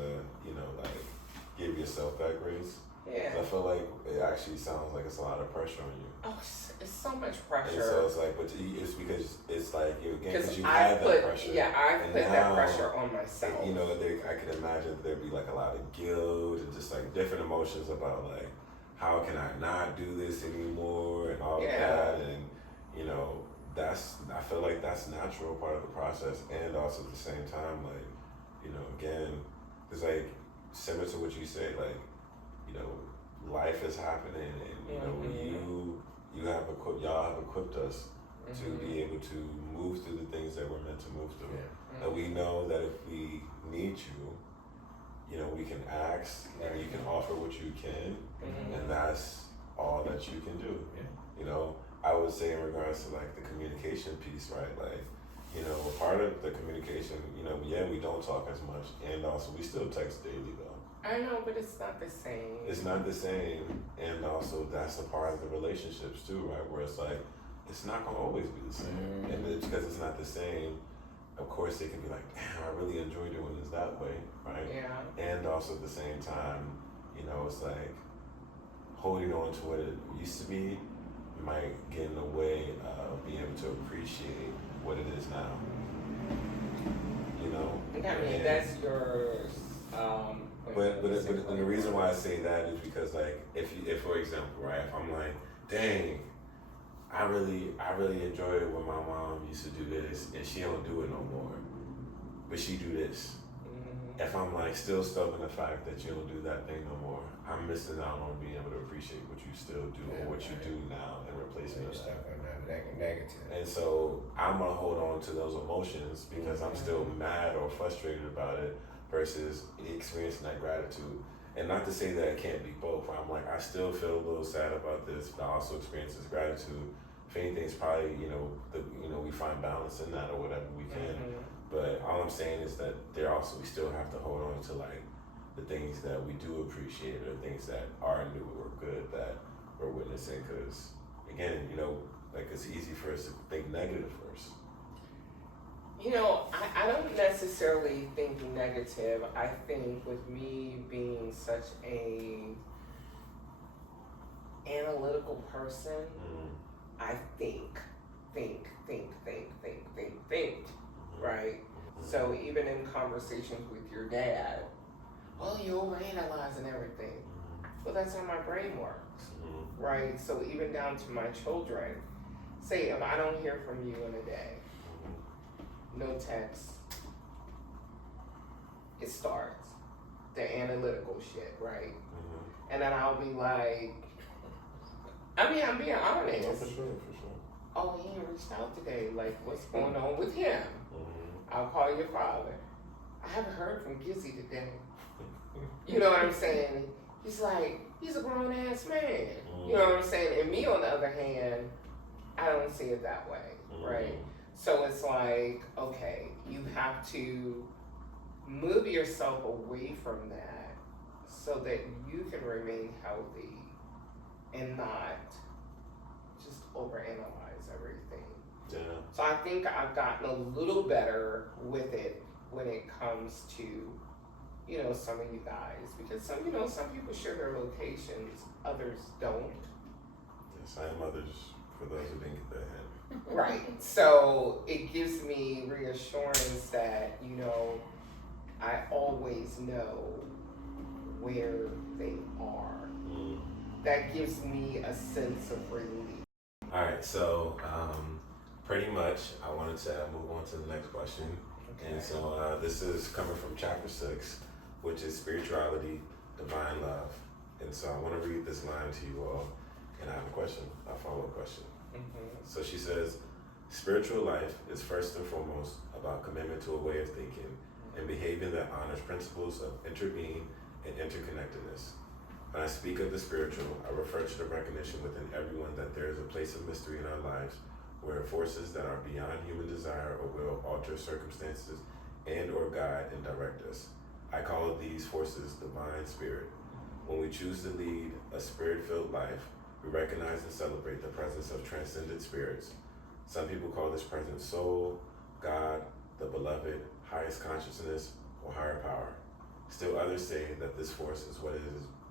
give yourself that grace. Yeah. I feel like it actually sounds like it's a lot of pressure on you. Oh, it's so much pressure. And so it's like, but it's because it's like, because you I have put that pressure. Yeah, I put that pressure on myself. I could imagine there'd be like a lot of guilt and just like different emotions about like, how can I not do this anymore and all of that. And, I feel like that's a natural part of the process. And also at the same time, like, again, it's like similar to what you said, like, life is happening and, y'all have equipped us to be able to move through the things that we're meant to move through. And we know that if we need you, we can ask and you can offer what you can, and that's all that you can do. I would say in regards to like the communication piece, right? Like, part of the communication, we don't talk as much, and also we still text daily though. I know, but it's not the same. It's not the same, and also that's a part of the relationships too, right? Where it's like, it's not gonna always be the same, and it's because it's not the same. Of course, they can be like, damn, I really enjoy doing this that way, right? Yeah. And also at the same time, it's like holding on to what it used to be might get in the way of being able to appreciate what it is now. I mean, that's your But the reason why I say that is because like if for example, right, if I'm like, dang, I really enjoy it when my mom used to do this and she don't do it no more, but she do this. If I'm like still stuck in the fact that you don't do that thing no more, I'm missing out on being able to appreciate what you still do or what you do now in replacement of that. Negative. And so I'm gonna hold on to those emotions because I'm still mad or frustrated about it versus experiencing that gratitude. And not to say that it can't be both. I'm like, I still feel a little sad about this, but I also experience this gratitude. If anything, it's probably, we find balance in that or whatever we can. But all I'm saying is that we still have to hold on to like the things that we do appreciate or things that are new or good that we're witnessing. Because again, like it's easy for us to think negative first. I don't necessarily think negative. I think with me being such a analytical person, I think, right? So even in conversations with your dad, well, you overanalyze and everything. Well, that's how my brain works, right? So even down to my children, say if I don't hear from you in a day, no text, it starts the analytical shit, right? And then I'll be like, I'm being honest. No, for sure. Oh, he ain't reached out today. Like, what's going on with him? I'll call your father. I haven't heard from Gizzy today. You know what I'm saying? He's like, he's a grown ass man. You know what I'm saying? And me, on the other hand, I don't see it that way, right? So it's like, okay, you have to move yourself away from that so that you can remain healthy and not just overanalyze everything. Yeah. So I think I've gotten a little better with it when it comes to, some of you guys, because some people share their locations, others don't. Yes, I am others for those who didn't get that hint. Right. So it gives me reassurance that, I always know where they are. That gives me a sense of relief. All right, so pretty much I wanted to move on to the next question. Okay. And so this is coming from chapter 6, which is spirituality, divine love. And so I want to read this line to you all, and I have a follow-up question. So she says, spiritual life is first and foremost about commitment to a way of thinking and behaving that honors principles of interbeing and interconnectedness. When I speak of the spiritual, I refer to the recognition within everyone that there is a place of mystery in our lives where forces that are beyond human desire or will alter circumstances and or guide and direct us. I call these forces divine spirit. When we choose to lead a spirit-filled life, we recognize and celebrate the presence of transcendent spirits. Some people call this presence soul, God, the beloved, highest consciousness, or higher power. Still others say that this force is what it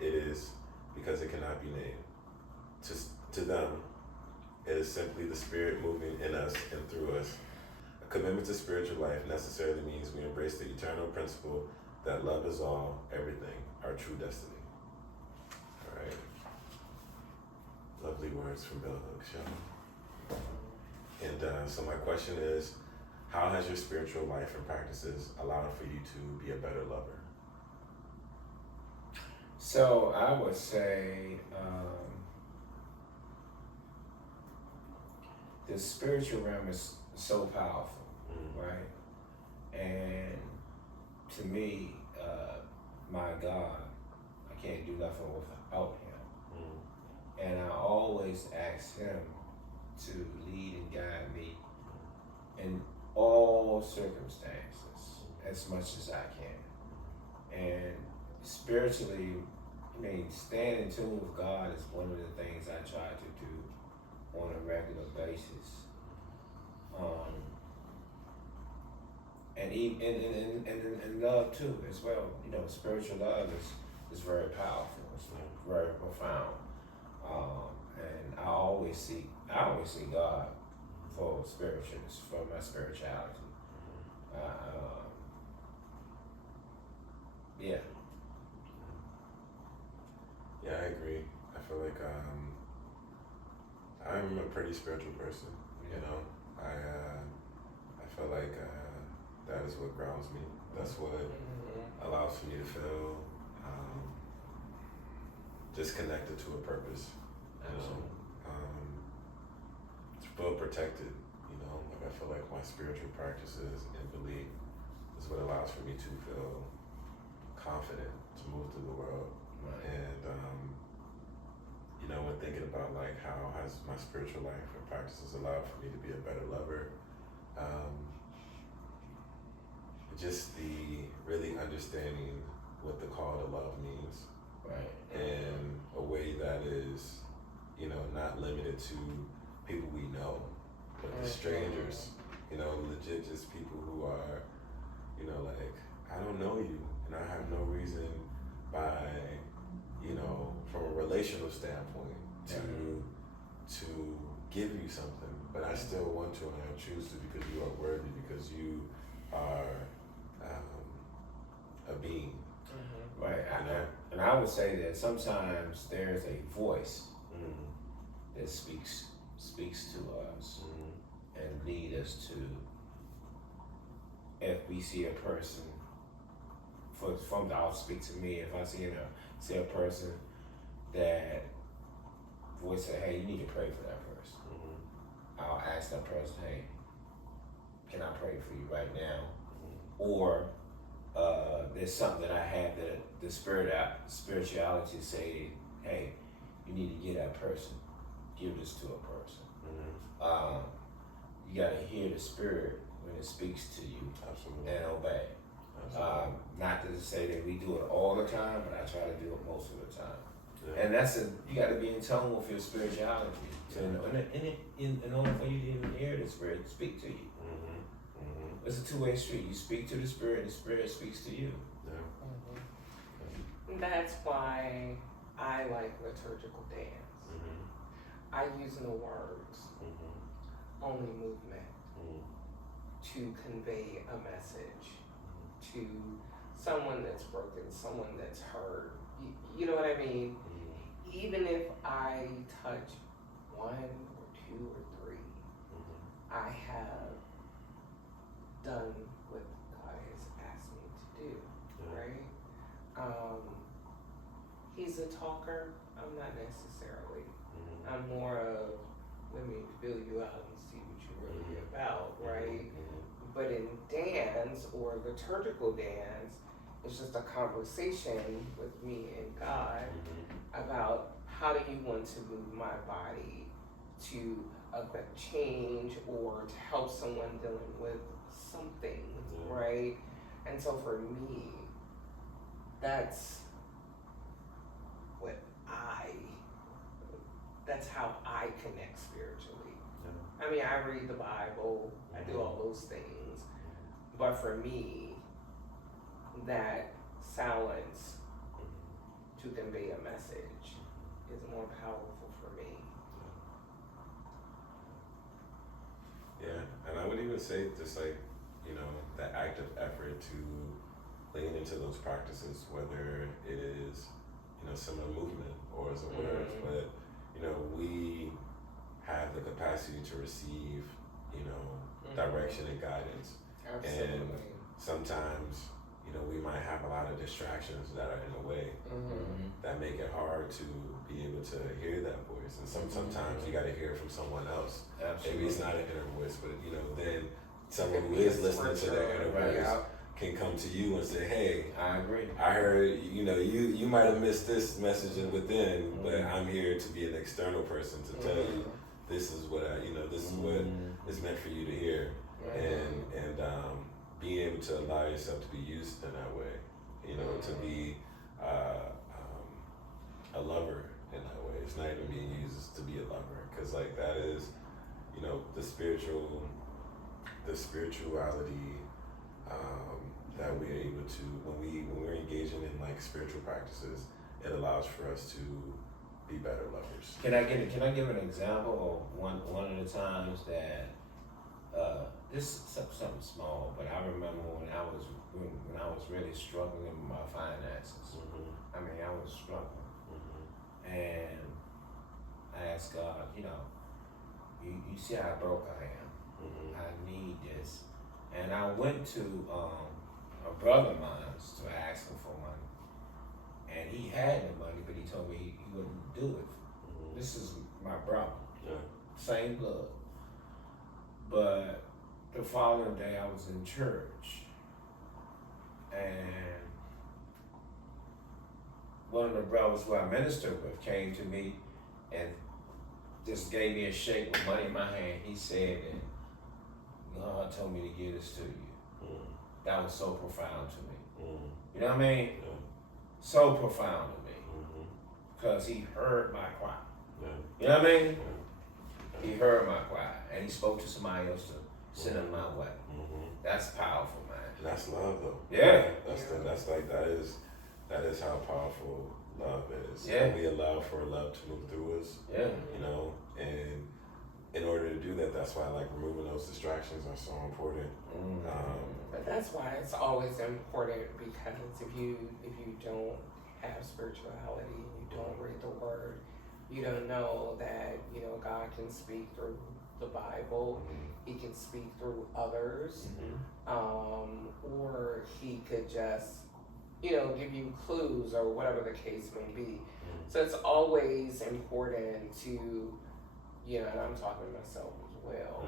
is because it cannot be named. To them, it is simply the spirit moving in us and through us. A commitment to spiritual life necessarily means we embrace the eternal principle that love is all, everything, our true destiny. All right. Lovely words from Bell Hooks, y'all. And so my question is, how has your spiritual life and practices allowed for you to be a better lover? So I would say the spiritual realm is so powerful, right? And to me, my God, I can't do nothing without him. And I always ask him to lead and guide me in all circumstances as much as I can. And spiritually, staying in tune with God is one of the things I try to do on a regular basis. And love too, as well. Spiritual love is very powerful. It's very profound. And I always see God for my spirituality. Yeah. pretty spiritual person. You know, I feel like that is what grounds me. That's what allows for me to feel just connected to a purpose. You know, to feel protected. You know, like I feel like my spiritual practices and belief is what allows for me to feel confident to move through the world. And you know, when thinking about like how has my spiritual life and practices allowed for me to be a better lover, just the really understanding what the call to love means, in a way that is, you know, not limited to people we know, but to strangers, you know, legit just people who are, you know, like, I don't know you, and I have no reason by, you know, from a relational standpoint to give you something, but I still want to, and I choose to because you are worthy, because you are a being. Right. And I would say that sometimes there's a voice that speaks to us and lead us to, if we see a person, I'll speak to me, if I see a person that voice say, hey, you need to pray for that person. I'll ask that person, hey, can I pray for you right now? Or there's something that I have that the spirituality say, hey, you need to give that person, give this to a person. You gotta hear the spirit when it speaks to you. Absolutely. And obey. Not to say that we do it all the time, but I try to do it most of the time. Yeah. And you gotta be in tone with your spirituality. So in order for you to even hear the spirit speak to you. It's a two-way street. You speak to the spirit, and the spirit speaks to you. That's why I like liturgical dance. I use no words, only movement to convey a message to someone that's broken, someone that's hurt. You know what I mean? Even if I touch one or two or three, I have done what God has asked me to do, right? He's a talker, I'm not necessarily. I'm more of, let me feel you out and see what you're really about, right? But in dance or liturgical dance, it's just a conversation with me and God about how do you want to move my body to affect change or to help someone dealing with something, right? And so for me, that's how I connect spiritually. I mean, I read the Bible, I do all those things, but for me, that silence to convey a message is more powerful for me. Yeah, and I would even say just like, you know, the active effort to lean into those practices, whether it is, you know, similar movement or as a word, but, you know, we have the capacity to receive, you know, direction and guidance. Absolutely. And sometimes, you know, we might have a lot of distractions that are in the way that make it hard to be able to hear that voice. And sometimes you got to hear it from someone else. Absolutely. Maybe it's not an inner voice, but, you know, then someone who is listening to that inner voice can come to you and say, hey, I agree. I heard, you know, you might have missed this message within, but I'm here to be an external person to tell you this is what this is what is meant for you to hear. And being able to allow yourself to be used in that way, you know, to be a lover in that way. It's not even being used as to be a lover, because like that is, you know, the spirituality that we're able to, when we're engaging in like spiritual practices, it allows for us to be better lovers. Can I give an example of one of the times that this is something small, but I remember when I was really struggling with my finances. I mean, I was struggling, and I asked God, you know, you see how broke I am. I need this. And I went to a brother of mine to ask him for money. And he had the money, but he told me he wouldn't do it. This is my brother. Yeah. Same blood. But the following day I was in church and one of the brothers who I ministered with came to me and just gave me a shake with money in my hand. He said that God told me to give this to you. That was so profound to me. You know what I mean? Yeah. So profound to me. Because he heard my cry. Yeah. You know what I mean? Yeah. He heard my cry and he spoke to somebody else to send him my way. That's powerful, man. And that's love, though. Yeah. That is how powerful love is. Yeah. We allow for love to move through us. Yeah. You know, and in order to do that, that's why like removing those distractions are so important. But that's why it's always important, because if you don't have spirituality, you don't read the word, you don't know that, you know, God can speak through the Bible, he can speak through others, or he could just, you know, give you clues or whatever the case may be. So it's always important to, you know, and I'm talking to myself as well,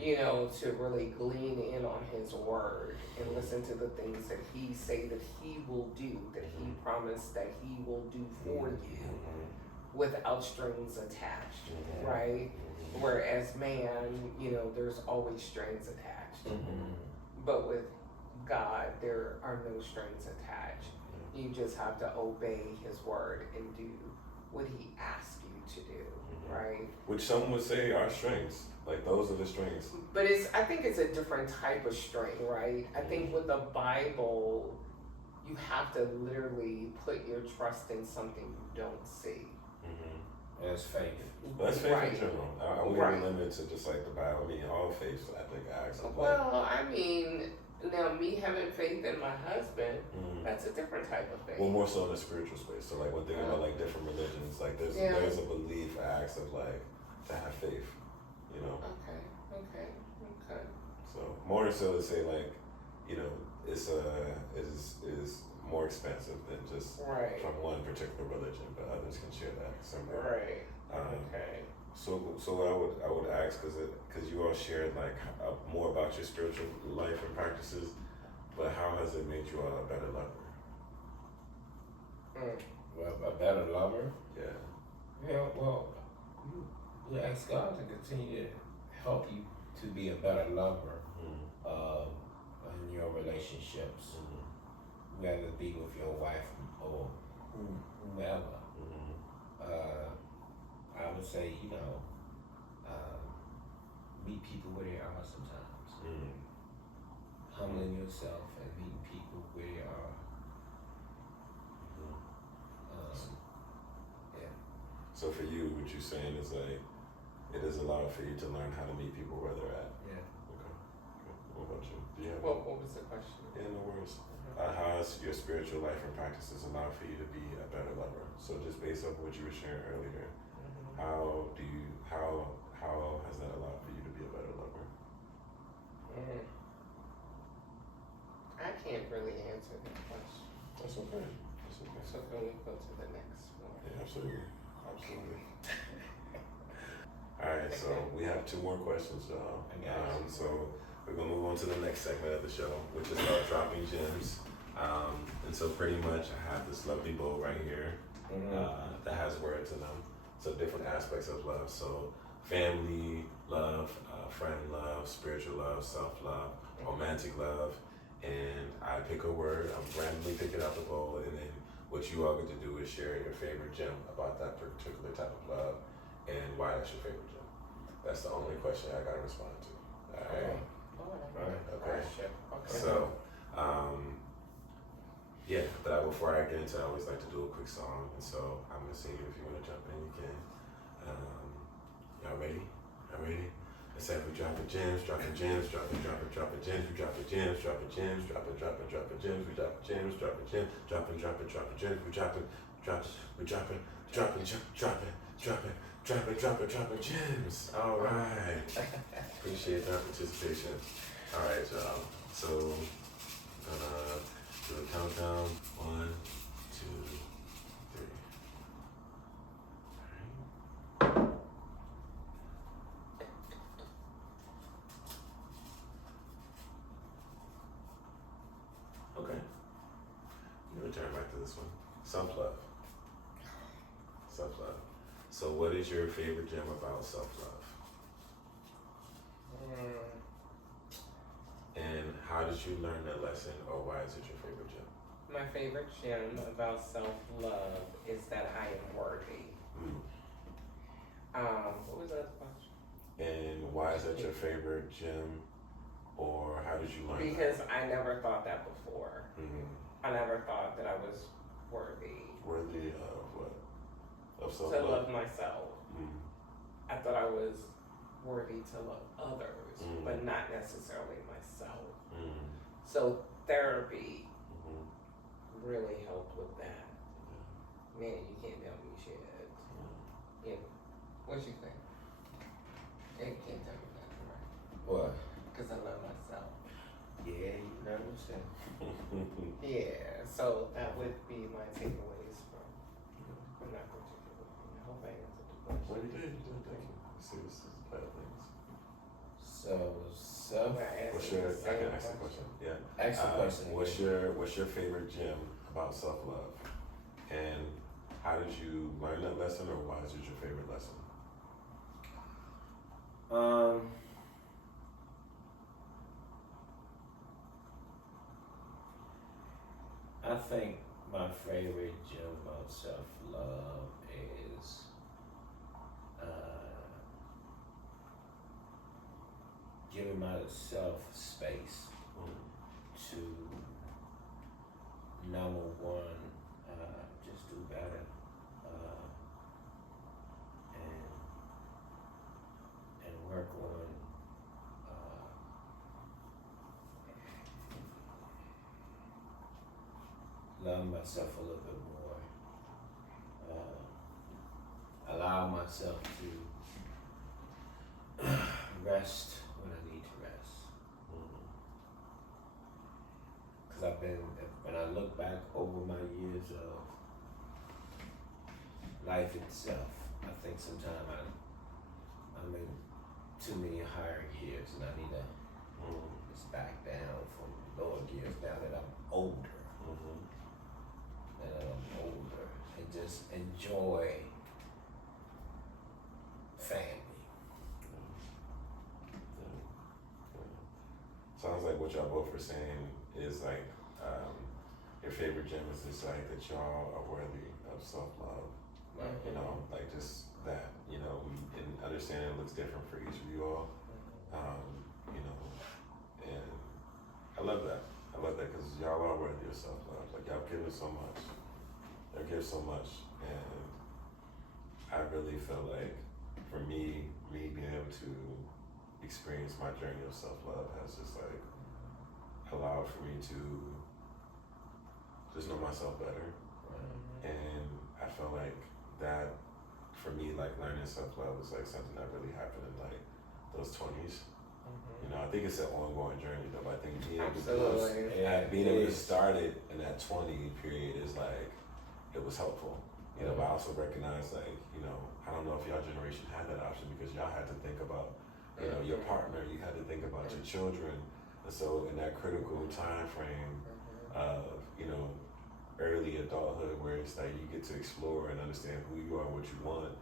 you know, to really glean in on his word and listen to the things that he say that he will do, that he promised that he will do for you without strings attached, right? Whereas man, you know, there's always strings attached. But with God, there are no strings attached. You just have to obey his word and do what he asks you to do, right? Which some would say are strings. Like those are the strings. But I think it's a different type of string, right? I think with the Bible, you have to literally put your trust in something you don't see. That's faith. That's faith Right. in general. I wouldn't even limit it to just like the Bible. I mean, all faiths, I think, acts of Well, I mean, now me having faith in my husband, that's a different type of faith. Well, more so in the spiritual space. So like when thinking about like different religions, like there's a belief, acts of like to have faith, you know. Okay. So more so to say like, you know, it's is more expensive than just from one particular religion, but others can share that somewhere. Right. So I would ask because you all shared like more about your spiritual life and practices, but how has it made you all a better lover? Well, a better lover? Yeah. Yeah, well, you ask God to continue to help you to be a better lover in your relationships, whether it be with your wife or whomever. I would say, you know, meet people where they are sometimes. Humbling yourself and meeting people where they are. So for you, what you're saying is like, it is allowed for you to learn how to meet people where they're at. Yeah. Okay. What about you? Do you have What was the question? in the words? How has your spiritual life and practices allowed for you to be a better lover? So just based off what you were sharing earlier, how has that allowed for you to be a better lover? I can't really answer that question. That's okay. So can we go to the next one? Yeah, absolutely. All right, so we have two more questions, y'all. So we're gonna move on to the next segment of the show, which is called Dropping Gems. And so pretty much I have this lovely bowl right here that has words in them. So different aspects of love. So family love, friend love, spiritual love, self-love, romantic love. And I pick a word, I'm randomly pick it out the bowl, and then what you all get to do is share your favorite gem about that particular type of love and why that's your favorite gem. That's the only question I gotta respond to. All right. Okay. So, yeah, but before I get into it, I always like to do a quick song, and so I'm gonna sing it. If you wanna jump in, you can. Y'all ready? It said we dropping gems, dropping gems, dropping gems, we dropping gems, dropping gems, dropping gems, we dropping gems, dropping gems, we dropping We're dropping gems. All right. Appreciate that participation. All right, y'all. So, gonna do a countdown. 1, 2, 3. Okay. I'm gonna return back to this one. Self-love. Self-love. So what is your favorite gem about self-love? And how did you learn that lesson, or why is it your favorite gem? My favorite gem about self-love is that I am worthy. What was that question? And why is that your favorite gem, or how did you learn Because that? I never thought that before. I never thought that I was worthy. Worthy of what? Of To self-love? love myself. I thought I was worthy to love others, but not necessarily myself. So therapy really helped with that. Man, you can't tell me shit. Yeah. What you think? You can't tell me nothing, right? What? Because I love myself. Yeah, you know what I'm saying. Yeah, so that would be my takeaways from that particular thing. I hope I answered the question. Well, you did. Thank you. See, this is bad things. So, I can ask the question. Yeah. Ask the question. What's your favorite gem about self-love? And how did you learn that lesson, or why is it your favorite lesson? I think my favorite gem about self-love is giving myself space to, number one, just do better, and work on loving myself a little bit more, allow myself to rest when I need to rest. Because when I look back over my years of life itself, I think sometimes I'm in too many higher gears, and I need to just back down from lower gears now that I'm older. And just enjoy family. Sounds like what y'all both were saying is like your favorite gem is just like that y'all are worthy of self-love. You know, like just that, you know, and understanding it looks different for each of you all. You know, and I love that. I love that because y'all are worthy of self-love. Like y'all given so much. Y'all give so much, and I really feel like for me being able to experience my journey of self-love has just like allowed for me to just know myself better. And I feel like that for me, like learning self-love is like something that really happened in like those 20s. You know, I think it's an ongoing journey though. But I think being able to start it in that 20 period is like, it was helpful. You know, but I also recognize like, you know, I don't know if y'all generation had that option because y'all had to think about, you know, your partner, you had to think about your children. And so in that critical time frame of, you know, early adulthood where it's like you get to explore and understand who you are, what you want,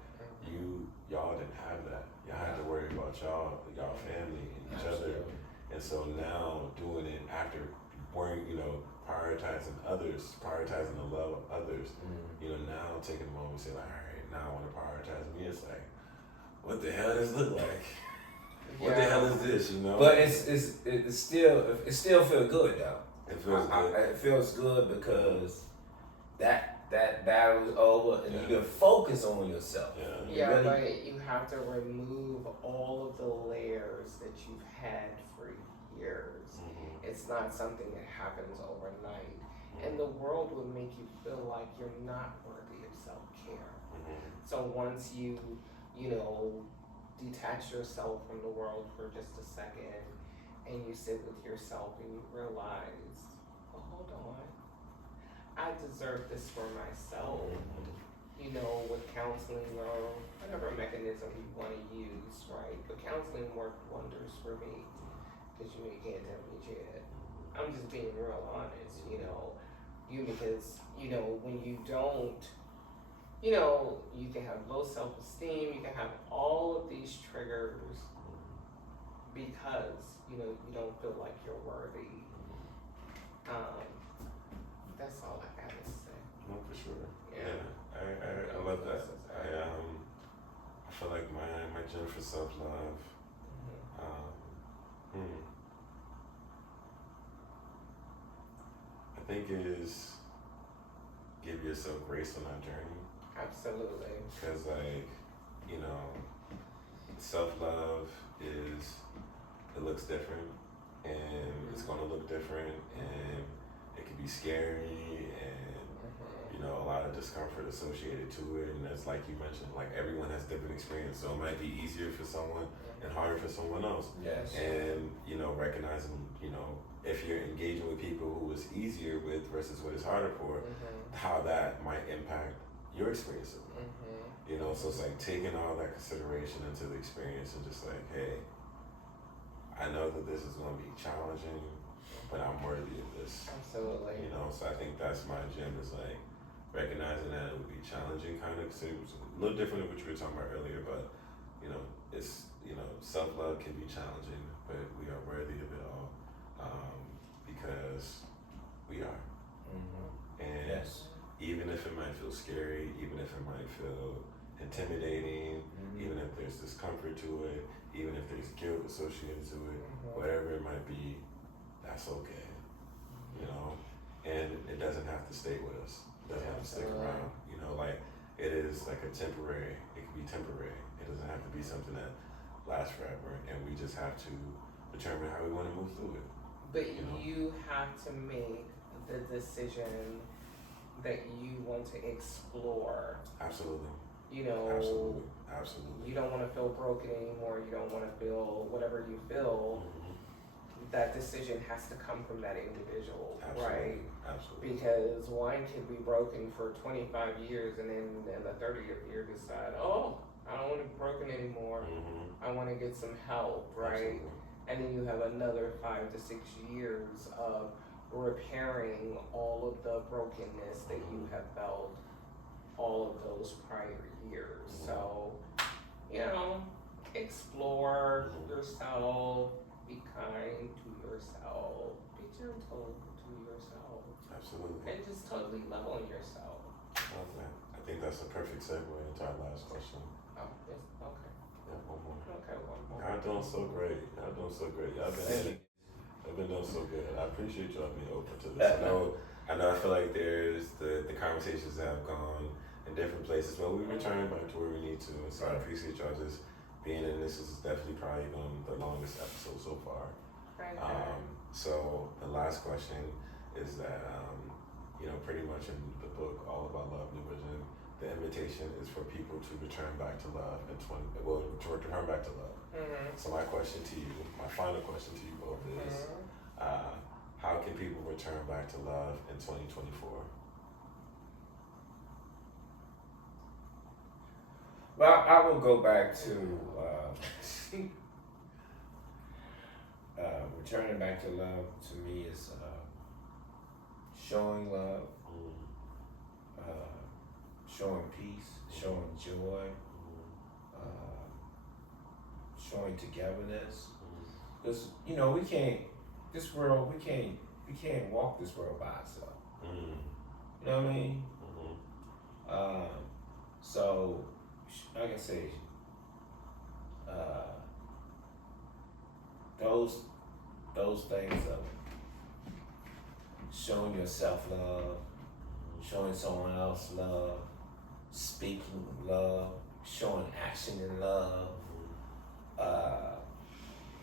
y'all didn't have that. Y'all had to worry about y'all family and each other. And so now doing it after worrying, you know, prioritizing others, prioritizing the love of others, you know, now taking a moment and say like, all right, now I want to prioritize me. It's like, what the hell does this look like? What the hell is this, you know? But it still feels good though. It feels good. It feels good because that battle is over and you can focus on yourself. Yeah, but you have to remove all of the layers that you've had for years. It's not something that happens overnight. and the world will make you feel like you're not worthy of self-care. So once you detach yourself from the world for just a second, and you sit with yourself and you realize, oh, hold on, I deserve this for myself. With counseling or whatever mechanism you want to use, right? But counseling worked wonders for me, because you can't tell me shit. I'm just being real honest, because when you don't, you can have low self-esteem, you can have all of these triggers because you don't feel like you're worthy. That's all I gotta say. No, for sure. Yeah. I love that. I feel like my gym for self-love. I think is give yourself grace on that journey. Absolutely. Because self-love it looks different, and it's gonna look different, and it can be scary, and a lot of discomfort associated to it. And it's like you mentioned, like everyone has different experience, so it might be easier for someone and harder for someone else. Yes. And recognizing if you're engaging with people who it's easier with versus what it's harder for, how that might impact your experience of it. So it's like taking all that consideration into the experience and just like, hey, I know that this is going to be challenging, but I'm worthy of this. Absolutely. So I think that's my gym, is like recognizing that it would be challenging, kind of, because it was a little different than what you were talking about earlier, but it's self-love can be challenging, but we are worthy of it all, because we are. And yes. Even if it might feel scary, even if it might feel intimidating, even if there's discomfort to it, even if there's guilt associated to it, whatever it might be, that's okay. And it doesn't have to stay with us. It doesn't have to stick around. Like it is like a temporary. It can be temporary. It doesn't have to be something that lasts forever. And we just have to determine how we want to move through it. But you have to make the decision that you want to explore. Absolutely. Absolutely. You don't want to feel broken anymore. You don't want to feel whatever you feel. That decision has to come from that individual, right? Absolutely. Because one can be broken for 25 years and then in the 30th year decide, oh, I don't want to be broken anymore. I want to get some help, right? Absolutely. And then you have another 5 to 6 years of repairing all of the brokenness that you have felt all of those prior years. So, explore yourself, be kind to yourself, be gentle to yourself. Absolutely. And just totally love on yourself. Okay. I think that's a perfect segue into our last question. Oh, yes, okay. Yeah, one more. Okay, one more. Y'all doing so great. Y'all been doing so good. I appreciate y'all being open to this. I know I feel like there's the conversations that have gone in different places, but we return back to where we need to. And so I appreciate y'all just being in this. This is definitely probably the longest episode so far. Right. So the last question is that, pretty much in the book, All About Love, New Vision, the invitation is for people to return back to love to return back to love. So my question to you, my final question to you both is, how can people return back to love in 2024? Well, I will go back to returning back to love. To me, is showing love, showing peace, showing joy, showing togetherness. Because we can't. This world, we can't walk this world by ourselves. You know what I mean? So, like I say, those things of showing yourself love, showing someone else love, speaking love, showing action in love,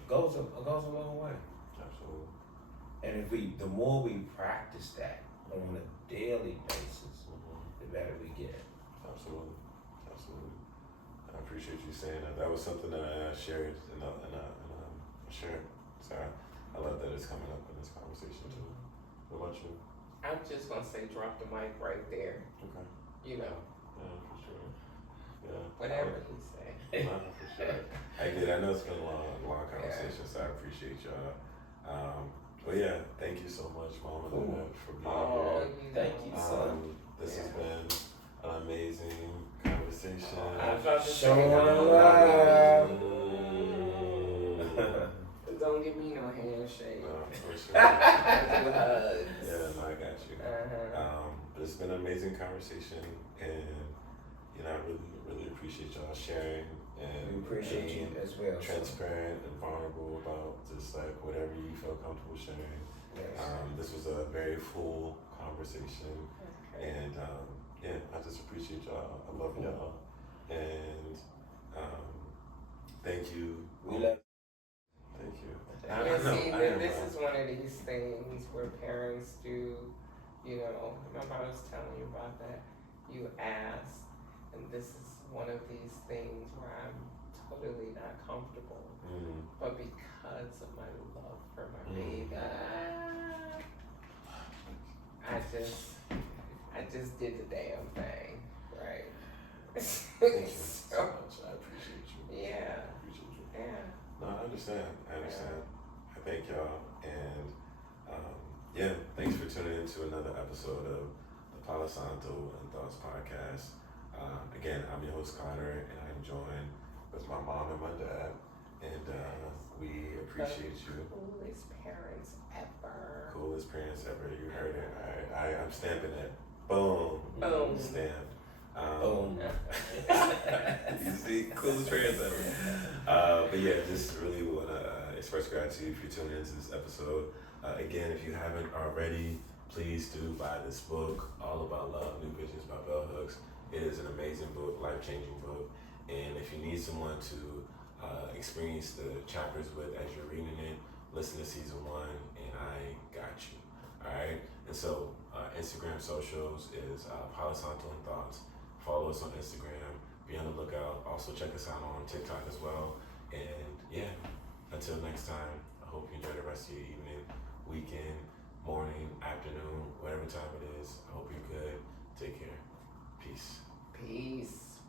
goes a long way. Absolutely. And the more we practice that, on a daily basis, the better we get. Absolutely. I appreciate you saying that. That was something that I shared in a shirt. So I love that it's coming up in this conversation too. What about you? I'm just gonna say drop the mic right there. Okay. You know, Yeah, for sure. Yeah. whatever he say. Nah, for sure. I know it's been a long conversation, so I appreciate y'all. But yeah, thank you so much, Mama, Cool. for being here. Thank you, son. This has been an amazing conversation. I was about to say, Showing love. love. Don't give me no handshake. No, for sure. Do hugs. Yeah, no, I got you. But it's been an amazing conversation, and I really appreciate y'all sharing and We appreciate you being as well. transparent and vulnerable about just like whatever you feel comfortable sharing. Yes. This was a very full conversation, and I just appreciate y'all. I love y'all, and thank you. We love. Thank you. Yeah, see, this is one of these things where parents do, remember I was telling you about that? You ask, and this is one of these things where I'm totally not comfortable. But because of my love for my baby, I just did the damn thing, right? Thank you so much. I appreciate you. Yeah. I appreciate you. Yeah. No, I understand. I thank y'all, and thanks for tuning in to another episode of the Palo Santo and Thoughts podcast. Again, I'm your host Carter, and I'm joined with my mom and my dad, and we appreciate you. Coolest parents ever. Coolest parents ever. You heard it. I'm stamping it. Boom. Boom. Stamped. Boom. You see, coolest parents ever. But yeah, just really want to express gratitude for tuning into this episode. Again, if you haven't already, please do buy this book, All About Love, New Visions by Bell Hooks. It is an amazing book, life-changing book. And if you need someone to experience the chapters with as you're reading it, listen to season 1, and I got you. All right? And so Instagram socials is Palo Santo and Thoughts. Follow us on Instagram. Be on the lookout. Also check us out on TikTok as well. And yeah, until next time, I hope you enjoy the rest of your evening, weekend, morning, afternoon.